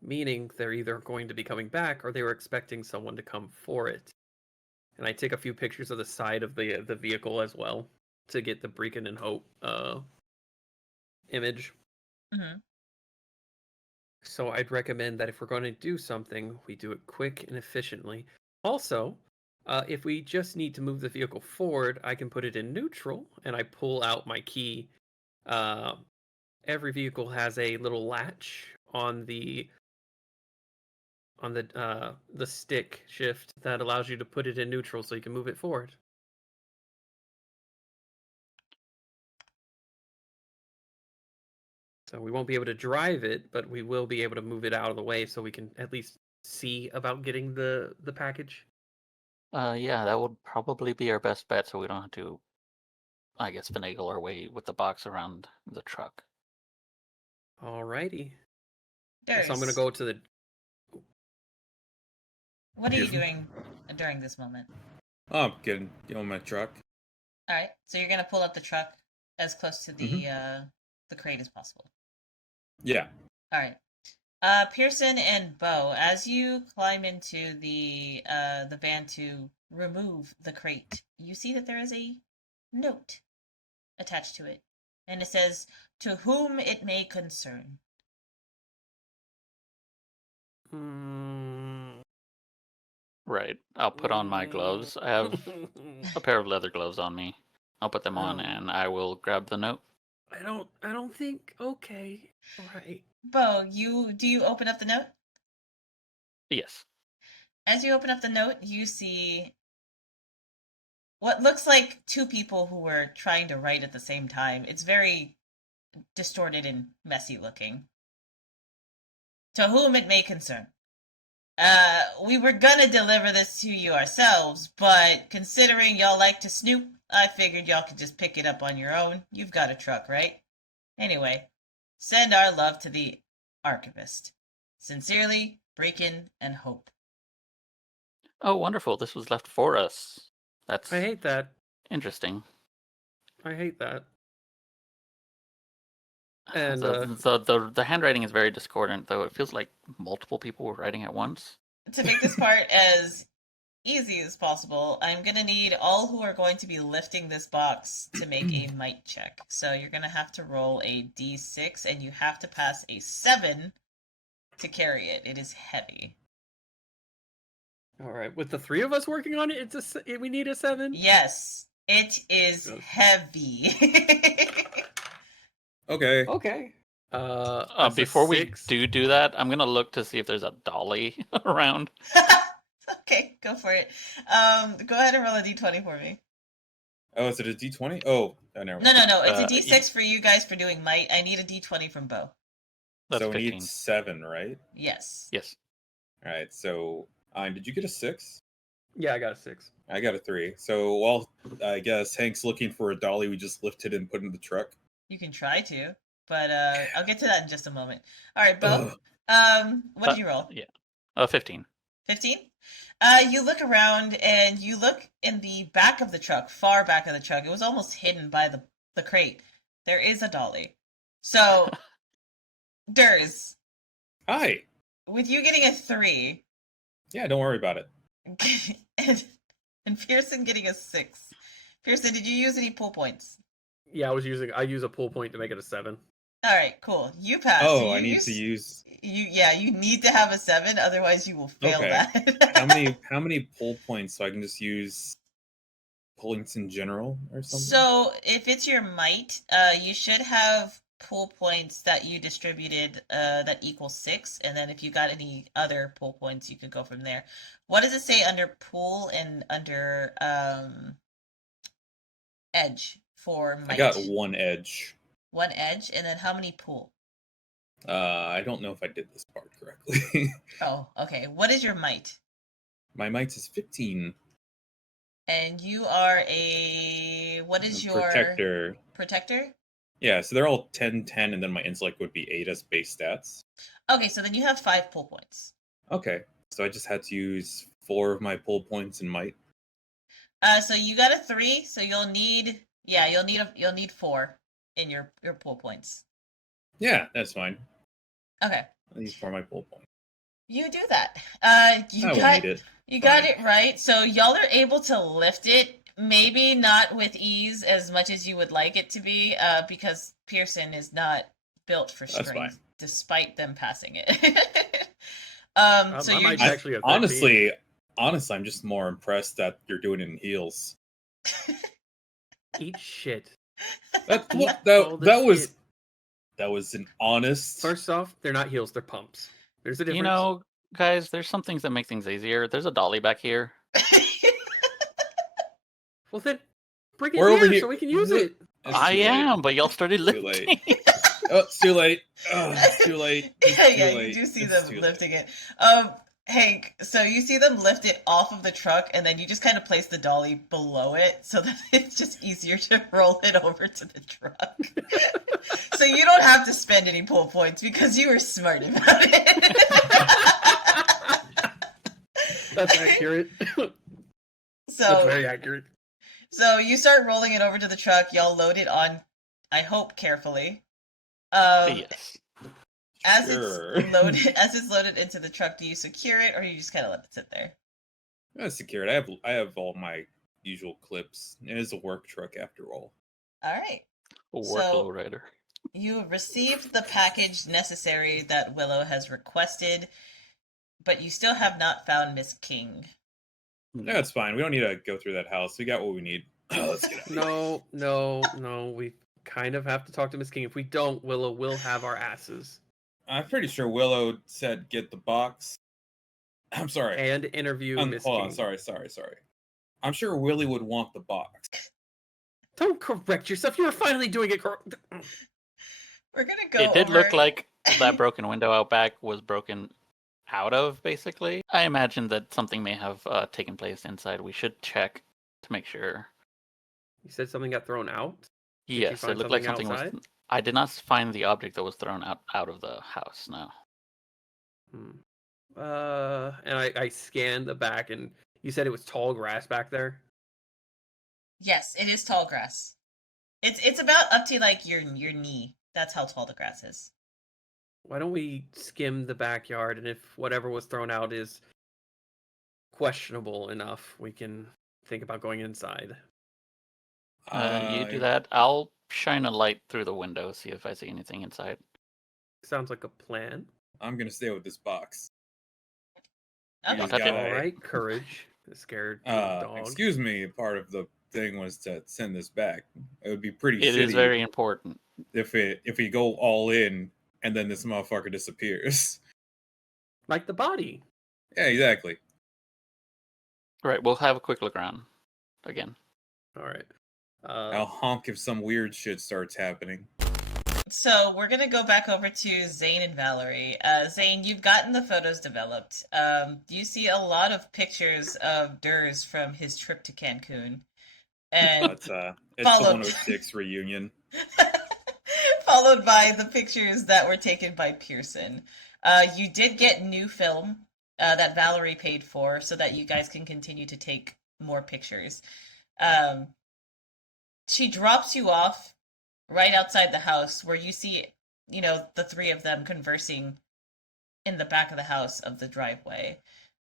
meaning they're either going to be coming back or they were expecting someone to come for it. And I take a few pictures of the side of the vehicle as well to get the Beacon and Hope image. Mm-hmm. So I'd recommend that if we're going to do something, we do it quick and efficiently. Also, if we just need to move the vehicle forward, I can put it in neutral and I pull out my key. Every vehicle has a little latch on the stick shift that allows you to put it in neutral so you can move it forward. So we won't be able to drive it, but we will be able to move it out of the way so we can at least see about getting the package. Yeah, that would probably be our best bet so we don't have to, I guess, finagle our way with the box around the truck. Alrighty. Darius, So I'm going to go to the... What are you doing during this moment? Oh, I'm getting on my truck. All right, so you're going to pull up the truck as close to the crate as possible. Yeah. All right. Pearson and Bo, as you climb into the van to remove the crate, you see that there is a note attached to it, and it says, "To whom it may concern." Right. I'll put on my gloves. I have a pair of leather gloves on me. I'll put them on and I will grab the note. I don't think... Okay. All right. Bo, do you open up the note? Yes. As you open up the note, you see what looks like two people who were trying to write at the same time. It's very distorted and messy looking. "To whom it may concern. We were gonna deliver this to you ourselves, but considering y'all like to snoop, I figured y'all could just pick it up on your own. You've got a truck, right? Anyway, send our love to the archivist. Sincerely, Beacon and Hope." Oh, wonderful. This was left for us. That's I hate that. interesting. I hate that. And the handwriting is very discordant, though. It feels like multiple people were writing at once. To make this part as easy as possible, I'm going to need all who are going to be lifting this box to make a might check. So you're going to have to roll a d6, and you have to pass a 7 to carry it. It is heavy. all right, with the three of us working on it, we need a 7. Yes, it is heavy. Okay. Okay. Before we do that, I'm gonna look to see if there's a dolly around. Okay, go for it. Go ahead and roll a d20 for me. Oh, is it a D20? Oh, Oh, never No, mind. no, no. It's a Uh, D6 for you guys for doing might. I need a D20 from Bo. That's So we 15. need 7, right? Yes. Yes. All right. So, did you get a 6? Yeah, I got a 6. I got a 3. So while I guess Hank's looking for a dolly, we just lifted and put in the truck. You can try to, but I'll get to that in just a moment. All right, Bo. Ugh. What did you roll? Yeah. 15. 15? You look around and you look in the back of the truck, far back of the truck. It was almost hidden by the crate. There is a dolly. So, Durs, Hi. with you getting a 3 Yeah, don't worry about it. and Pearson getting a 6. Pearson, did you use any pull points? Yeah, I use a pull point to make it a 7. All right, cool. You passed. Oh, You I need to use. you need to have a 7, otherwise you will fail Okay. that. How many pull points so I can just use points in general or something? So if it's your might, you should have pull points that you distributed that equals 6, and then if you got any other pull points, you can go from there. What does it say under pull and under edge for might? I got 1 edge. 1 edge, and then how many pull? I don't know if I did this part correctly. Oh, okay. What is your might? My might is 15. And you are what is your protector? Protector? Yeah, so they're all 10, 10, and then my intellect would be 8 as base stats. Okay, so then you have 5 pull points. Okay, so I just had to use 4 of my pull points in might. So you got a 3, so you'll need 4 in your pull points. Yeah, that's fine. Okay. I use 4 of my pull points. You do that. I won't need it. You got Fine. it right. So y'all are able to lift it, maybe not with ease as much as you would like it to be, because Pearson is not built for That's strength, fine. despite them passing it. So I you're might just, actually have honestly, I'm just more impressed that you're doing it in heels. Eat shit. That all this shit. that was an honest. First off, they're not heels, they're pumps. There's a difference. You know, guys, there's some things that make things easier. There's a dolly back here. Well then, bring We're it over here here. so we can use it. It's I too late. am, but y'all started Too lifting. late. Oh, it's too late. Oh, it's too late. It's Yeah, too yeah, late. you do see It's them too lifting late. it. Hank, so you see them lift it off of the truck, and then you just kind of place the dolly below it so that it's just easier to roll it over to the truck. So you don't have to spend any pull points because you were smart about it. That's accurate. That's So, very accurate. so you start rolling it over to the truck. Y'all load it on, I hope, carefully. Yes. As Sure. it's loaded into the truck, do you secure it or you just kind of let it sit there? I'm secured. I have all my usual clips. It is a work truck after all. All right. A So- workload rider. You have received the package necessary that Willow has requested, but you still have not found Miss King. No, it's fine. We don't need to go through that house. We got what we need. Let's get out. No. We kind of have to talk to Miss King. If we don't, Willow will have our asses. I'm pretty sure Willow said get the box. I'm sorry. And interview Miss Hold King. on. Sorry. I'm sure Willie would want the box. Don't correct yourself. You were finally doing it correct. We're gonna go. It did look over- like that broken window out back was broken out of, basically. I imagine that something may have taken place inside. We should check to make sure. You said something got thrown out? you Yes, find it looked like something something outside? was. I did not find the object that was thrown out of the house. No. And I scanned the back, and you said it was tall grass back there? Yes, it is tall grass. It's about up to like your knee. That's how tall the grass is. Why don't we skim the backyard, and if whatever was thrown out is questionable enough, we can think about going inside. You do that. I'll shine a light through the window, see if I see anything inside. Sounds like a plan. I'm gonna stay with this box. Okay. Don't touch it. All right, courage. The scared dog. Excuse me. Part of the thing was to send this back. It would be pretty It shitty is very important. if we go all in and then this motherfucker disappears. Like the body. Yeah, exactly. Right, we'll have a quick look around again. All right. I'll honk if some weird shit starts happening. So we're gonna go back over to Zane and Valerie. Zane, you've gotten the photos developed. You see a lot of pictures of Durs from his trip to Cancun, and It's the followed 106 reunion. followed by the pictures that were taken by Pearson. You did get new film that Valerie paid for, so that you guys can continue to take more pictures. She drops you off right outside the house where you see, the three of them conversing in the back of the house of the driveway.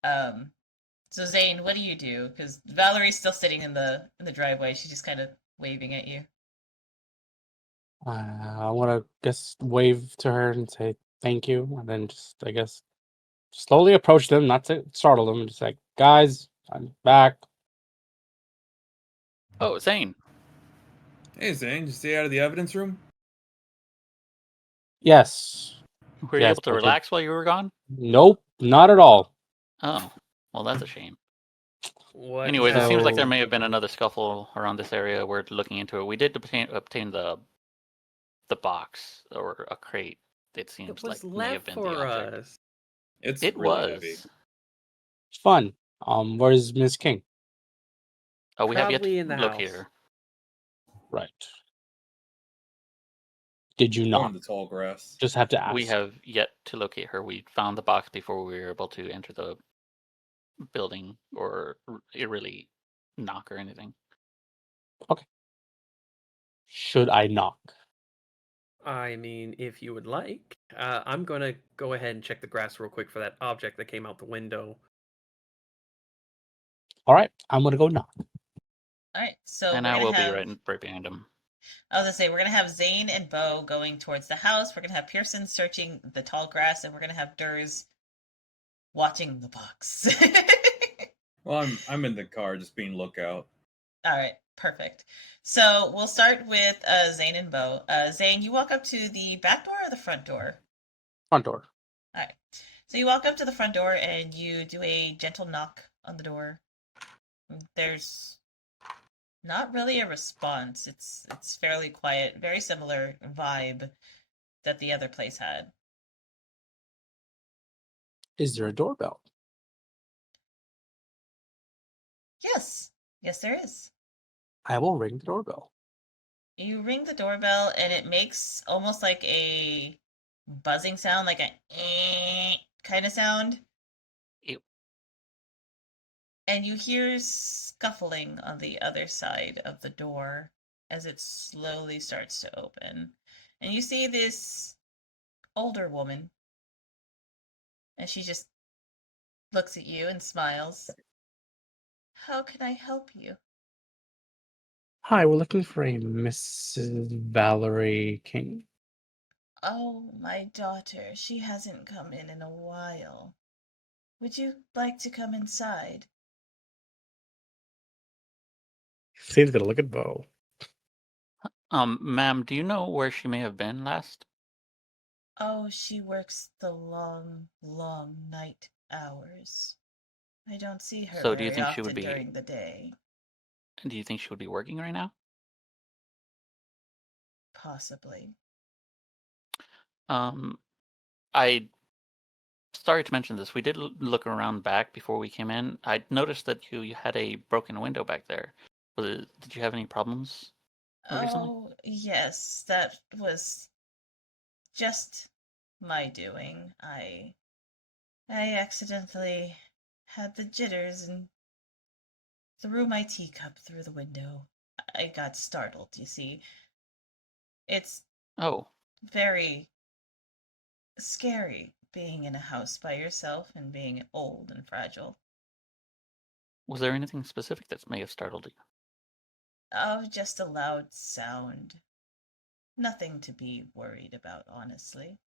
So Zane, what do you do? Because Valerie's still sitting in the driveway. She's just kind of waving at you. I want to just wave to her and say thank you, and then just, I guess, slowly approach them, not to startle them, and just like, guys, I'm back. Oh, Zane. Hey, Zane, did you stay out of the evidence room? Yes. Were you Yes, able to I did. relax while you were gone? Nope, not at all. Oh, well, that's a shame. What Anyways, it seems like there So- may have been another scuffle around this area. We're looking into it. We did obtain the box or a crate. It seems It was like may have left been for the object. us. It's It really was. heavy. Fun. Where's Miss King? Oh, we have yet Probably to in the locate house. her. Right. Did you Or not? in the tall grass. Just have to ask. We have yet to locate her. We found the box before we were able to enter the building or really knock or anything. Should I knock? I mean, if you would like, I'm gonna go ahead and check the grass real quick for that object that came out the window. All right, I'm gonna go knock. All right, so And we're I gonna will have. be right behind him. I was gonna say we're gonna have Zane and Bo going towards the house. We're gonna have Pearson searching the tall grass, and we're gonna have Durs watching the box. Well, I'm in the car, just being lookout. All right, perfect. So we'll start with Zane and Bo. Zane, you walk up to the back door or the front door? Front door. All right. So you walk up to the front door and you do a gentle knock on the door. There's not really a response. It's fairly quiet, very similar vibe that the other place had. Is there a doorbell? Yes, there is. I will ring the doorbell. You ring the doorbell and it makes almost like a buzzing sound, like a kind of sound. Ew. And you hear scuffling on the other side of the door as it slowly starts to open. And you see this older woman. And she just looks at you and smiles. How can I help you? Hi, we're looking for a Mrs. Valerie King. Oh, my daughter. She hasn't come in a while. Would you like to come inside? Seems gonna look at Bo. Ma'am, do you know where she may have been last? Oh, she works the long, long night hours. I don't see her So do you very think she would often be- during the day. Do you think she would be working right now? Possibly. I sorry to mention this. We did look around back before we came in. I noticed that you had a broken window back there. Did you have any problems recently? Oh, yes, that was just my doing. I accidentally had the jitters and threw my teacup through the window. I got startled, you see. It's Oh, very scary being in a house by yourself and being old and fragile. was there anything specific that may have startled you? Oh, just a loud sound. Nothing to be worried about, honestly.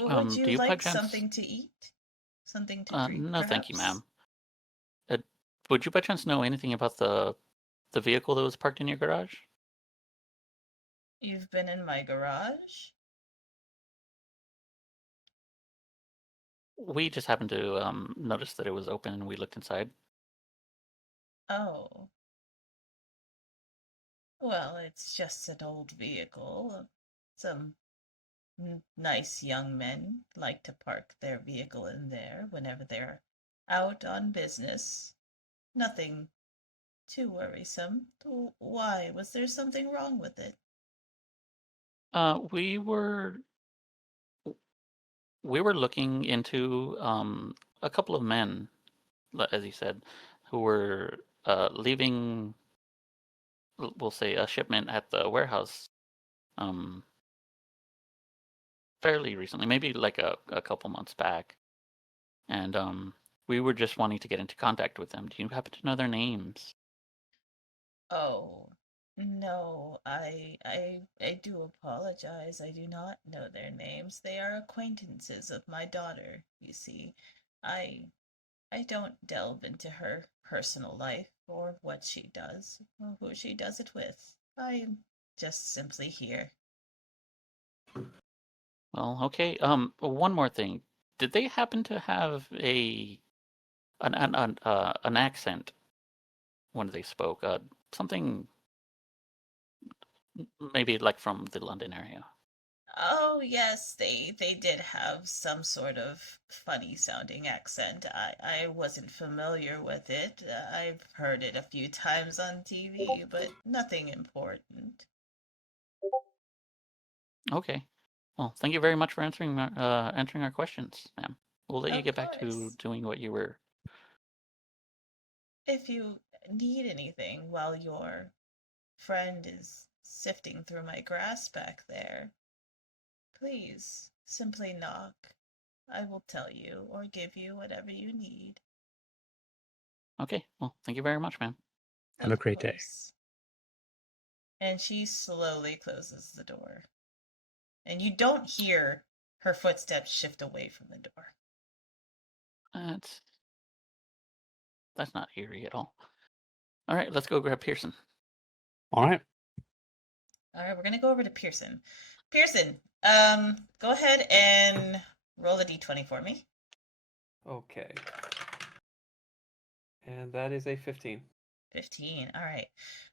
Well, would do you you by like chance- something to eat? Something to drink? No, thank you, perhaps? ma'am. Would you by chance know anything about the vehicle that was parked in your garage? You've been in my garage? We just happened to notice that it was open and we looked inside. Oh. Well, it's just an old vehicle. Some nice young men like to park their vehicle in there whenever they're out on business. Nothing too worrisome. Why? Was there something wrong with it? We were looking into a couple of men, as you said, who were leaving, we'll say, a shipment at the warehouse fairly recently, maybe like a couple months back. And we were just wanting to get into contact with them. Do you happen to know their names? Oh, no, I do apologize. I do not know their names. They are acquaintances of my daughter, you see. I I don't delve into her personal life or what she does or who she does it with. I am just simply here. Well, okay. One more thing. Did they happen to have an accent when they spoke? Something maybe like from the London area. Oh yes, they did have some sort of funny sounding accent. I wasn't familiar with it. I've heard it a few times on TV, but nothing important. Okay. Well, thank you very much for answering our questions, ma'am. We'll let you Of get back to course. doing what you were. If you need anything while your friend is sifting through my grass back there, please simply knock. I will tell you or give you whatever you need. Okay. Well, thank you very much, ma'am. Have a Of great day. course. And she slowly closes the door. And you don't hear her footsteps shift away from the door. That's not eerie at all. All right, let's go grab Pearson. All right. All right, we're going to go over to Pearson. Pearson, go ahead and roll a d20 for me. Okay. And that is a 15. 15. All right.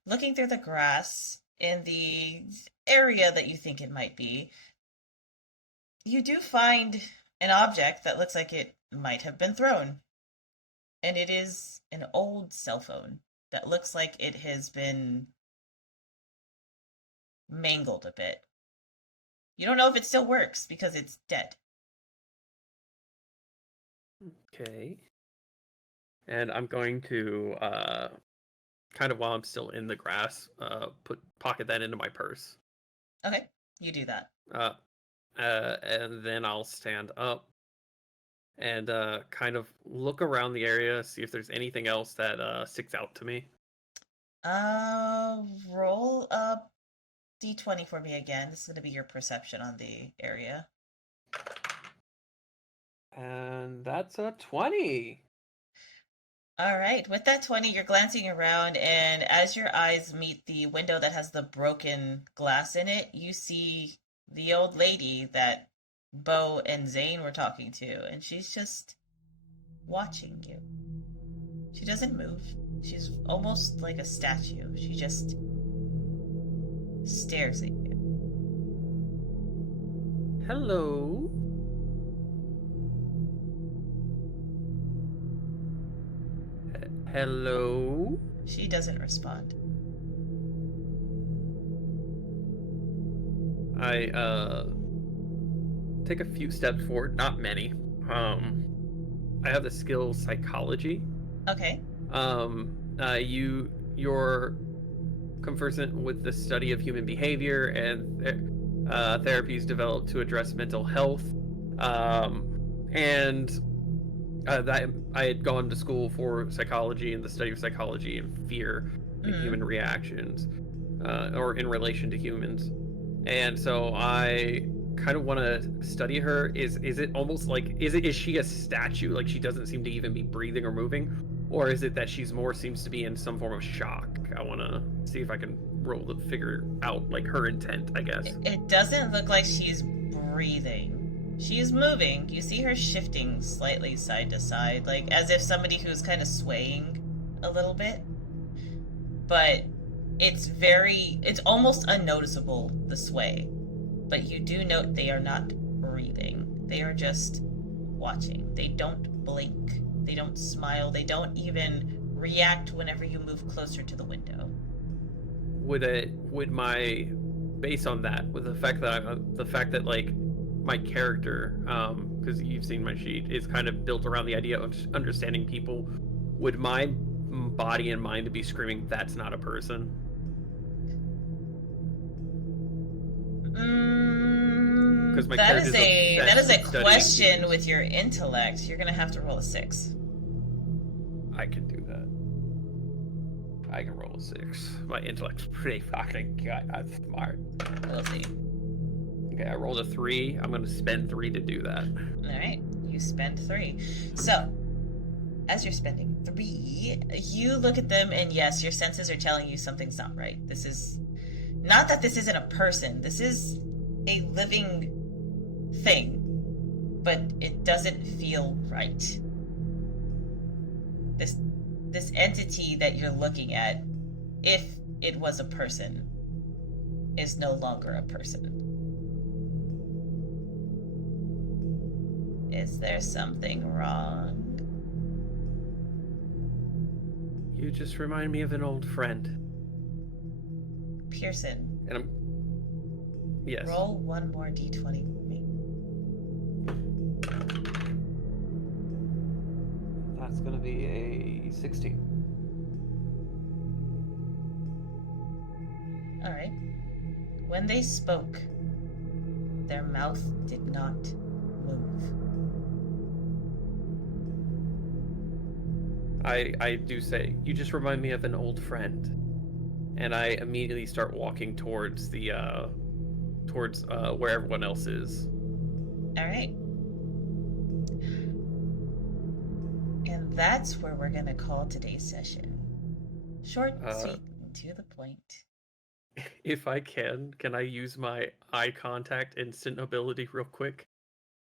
Looking through the grass in the area that you think it might be, you do find an object that looks like it might have been thrown. And it is an old cell phone that looks like it has been mangled a bit. You don't know if it still works because it's dead. Okay. And I'm going to, kind of while I'm still in the grass, pocket that into my purse. Okay, you do that. And then I'll stand up and kind of look around the area, see if there's anything else that sticks out to me. Roll a d20 for me again. This is going to be your perception on the area. And that's a 20. All right, with that 20, you're glancing around, and as your eyes meet the window that has the broken glass in it, you see the old lady that Bo and Zane were talking to, and she's just watching you. She doesn't move. She's almost like a statue. She just stares at you. Hello. Hello? She doesn't respond. I take a few steps forward, not many. I have the skill psychology. Okay. You're conversant with the study of human behavior and therapies developed to address mental health. That I had gone to school for psychology and the study of psychology and fear and human reactions, or in relation to humans. And so I kind of want to study her. Is it almost like is she a statue? Like she doesn't seem to even be breathing or moving, or is it that she's seems to be in some form of shock? I want to see if I can roll to figure out like her intent, I guess. It doesn't look like she's breathing. She is moving. You see her shifting slightly side to side, like as if somebody who's kind of swaying a little bit. But It's almost unnoticeable, the sway. But you do note they are not breathing. They are just watching. They don't blink. They don't smile. They don't even react whenever you move closer to the window. Would my, based on that, with the fact that like my character, because you've seen my sheet, is kind of built around the idea of understanding people, would my body and mind be screaming, "That's not a person"? Because that is a question with your intellect. You're gonna have to roll a 6. I can do that. I can roll a 6. My intellect's pretty fucking good. I'm smart. We'll see. Okay, I rolled a 3. I'm gonna spend 3 to do that. Alright, you spend 3. So, as you're spending 3, you look at them and yes, your senses are telling you something's not right. This is... Not that this isn't a person. This is a living thing. But it doesn't feel right. This entity that you're looking at, if it was a person, is no longer a person. Is there something wrong? You just remind me of an old friend. Pearson. And I'm... Yes. Roll one more d20 for me. That's gonna be a 16. Alright. When they spoke, their mouth did not move. I do say, you just remind me of an old friend. And I immediately start walking towards the, where everyone else is. Alright. And that's where we're gonna call today's session. Short, sweet, and to the point. If I can I use my eye contact instant ability real quick?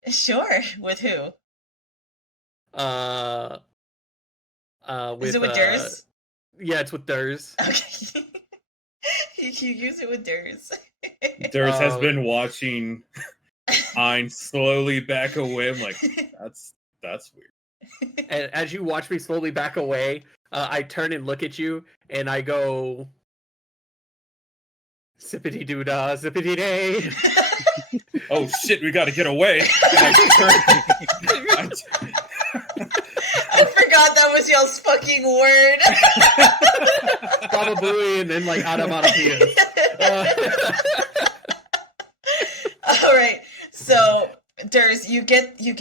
Sure. With who? With, is it with Durs? Yeah, it's with Durs. Okay. You use it with Durs. Durs has been watching Ein slowly back away. I'm like, that's weird. And as you watch me slowly back away, I turn and look at you, and I go, zippity doo dah, zippity day. Oh shit, we gotta get away. I forgot that was y'all's fucking word. Probably, and then like onomatopoeia. All right, so Durs, you get the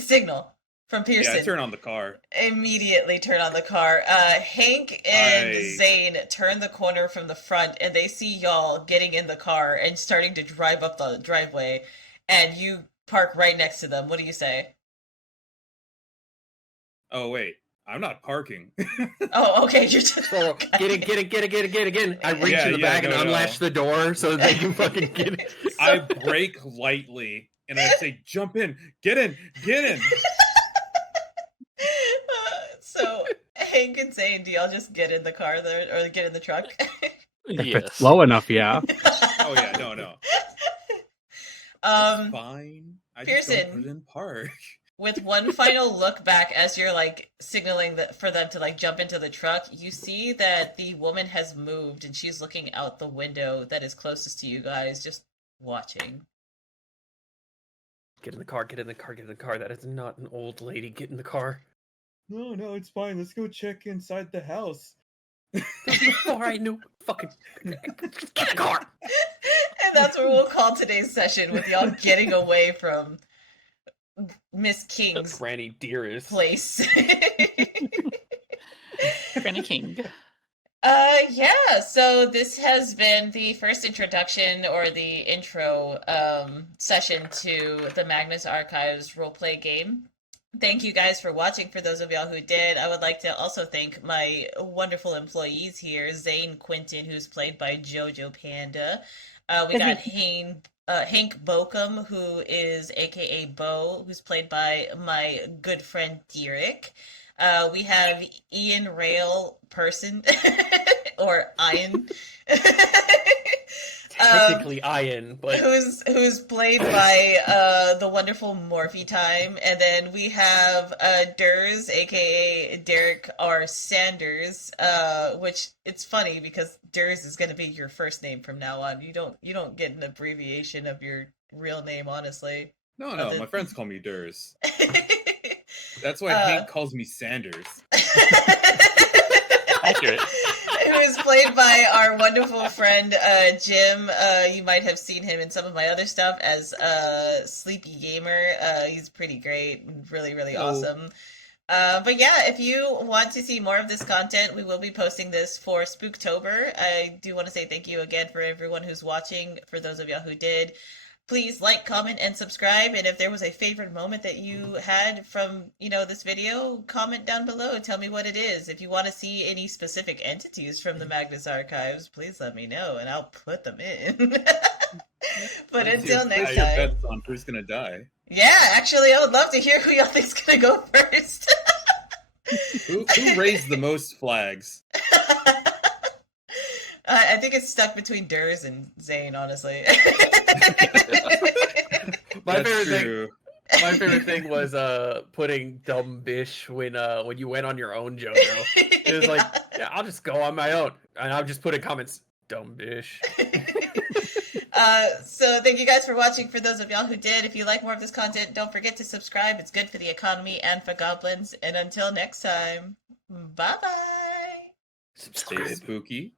signal from Pearson. Yeah, turn on the car. Immediately turn on the car. Hank and Zane turn the corner from the front, and they see y'all getting in the car and starting to drive up the driveway, and you park right next to them. What do you say? Oh wait, I'm not parking. Oh, okay. You're just so get in. I reach in the back and unlatch the door so that they can fucking get in. I brake lightly and I say, "Jump in, get in." So Hank and Zane, do y'all just get in the car there, or get in the truck? If it's slow enough, yeah. Oh yeah, no. It's fine. I just don't put it in park. With one final look back as you're like signaling for them to like jump into the truck, you see that the woman has moved and she's looking out the window that is closest to you guys, just watching. Get in the car. That is not an old lady. Get in the car. No, it's fine. Let's go check inside the house. Before I knew, fucking get in the car. And that's where we'll call today's session, with y'all getting away from Miss King's Granny Dearest place. Granny King. Yeah, so this has been the first introduction, or the intro session to the Magnus Archives roleplay game. Thank you guys for watching. For those of y'all who did, I would like to also thank my wonderful employees here. Zane Quinton, who's played by Jojo Panda. We got Hank Boecom, who is aka Bo, who's played by my good friend Derick. We have Reil Pearson, or Ian. Technically Ian, but who's played by the wonderful Morphe Time, and then we have Durs, aka Derick R. Sanders, which it's funny because Durs is going to be your first name from now on. You don't get an abbreviation of your real name, honestly. No, my friends call me Durs. That's why Hank calls me Sanders. Accurate. Who is played by our wonderful friend Jim. You might have seen him in some of my other stuff as SleepyGamer. He's pretty great and really, really awesome. But yeah, if you want to see more of this content, we will be posting this for Spooktober. I do want to say thank you again for everyone who's watching. For those of y'all who did, please like, comment, and subscribe. And if there was a favorite moment that you had from, this video, comment down below. Tell me what it is. If you want to see any specific entities from the Magnus archives, please let me know, and I'll put them in. But until next time. Your bets on who's gonna die. Yeah, actually, I would love to hear who y'all think's gonna go first. Who raised the most flags? I think it's stuck between Durs and Zane, honestly. My favorite thing was putting dumb bish when you went on your own, JoJo. It was like, yeah, I'll just go on my own, and I'll just put in comments, dumb bish. So thank you guys for watching. For those of y'all who did, if you like more of this content, don't forget to subscribe. It's good for the economy and for goblins. And until next time, bye-bye. Stay spooky.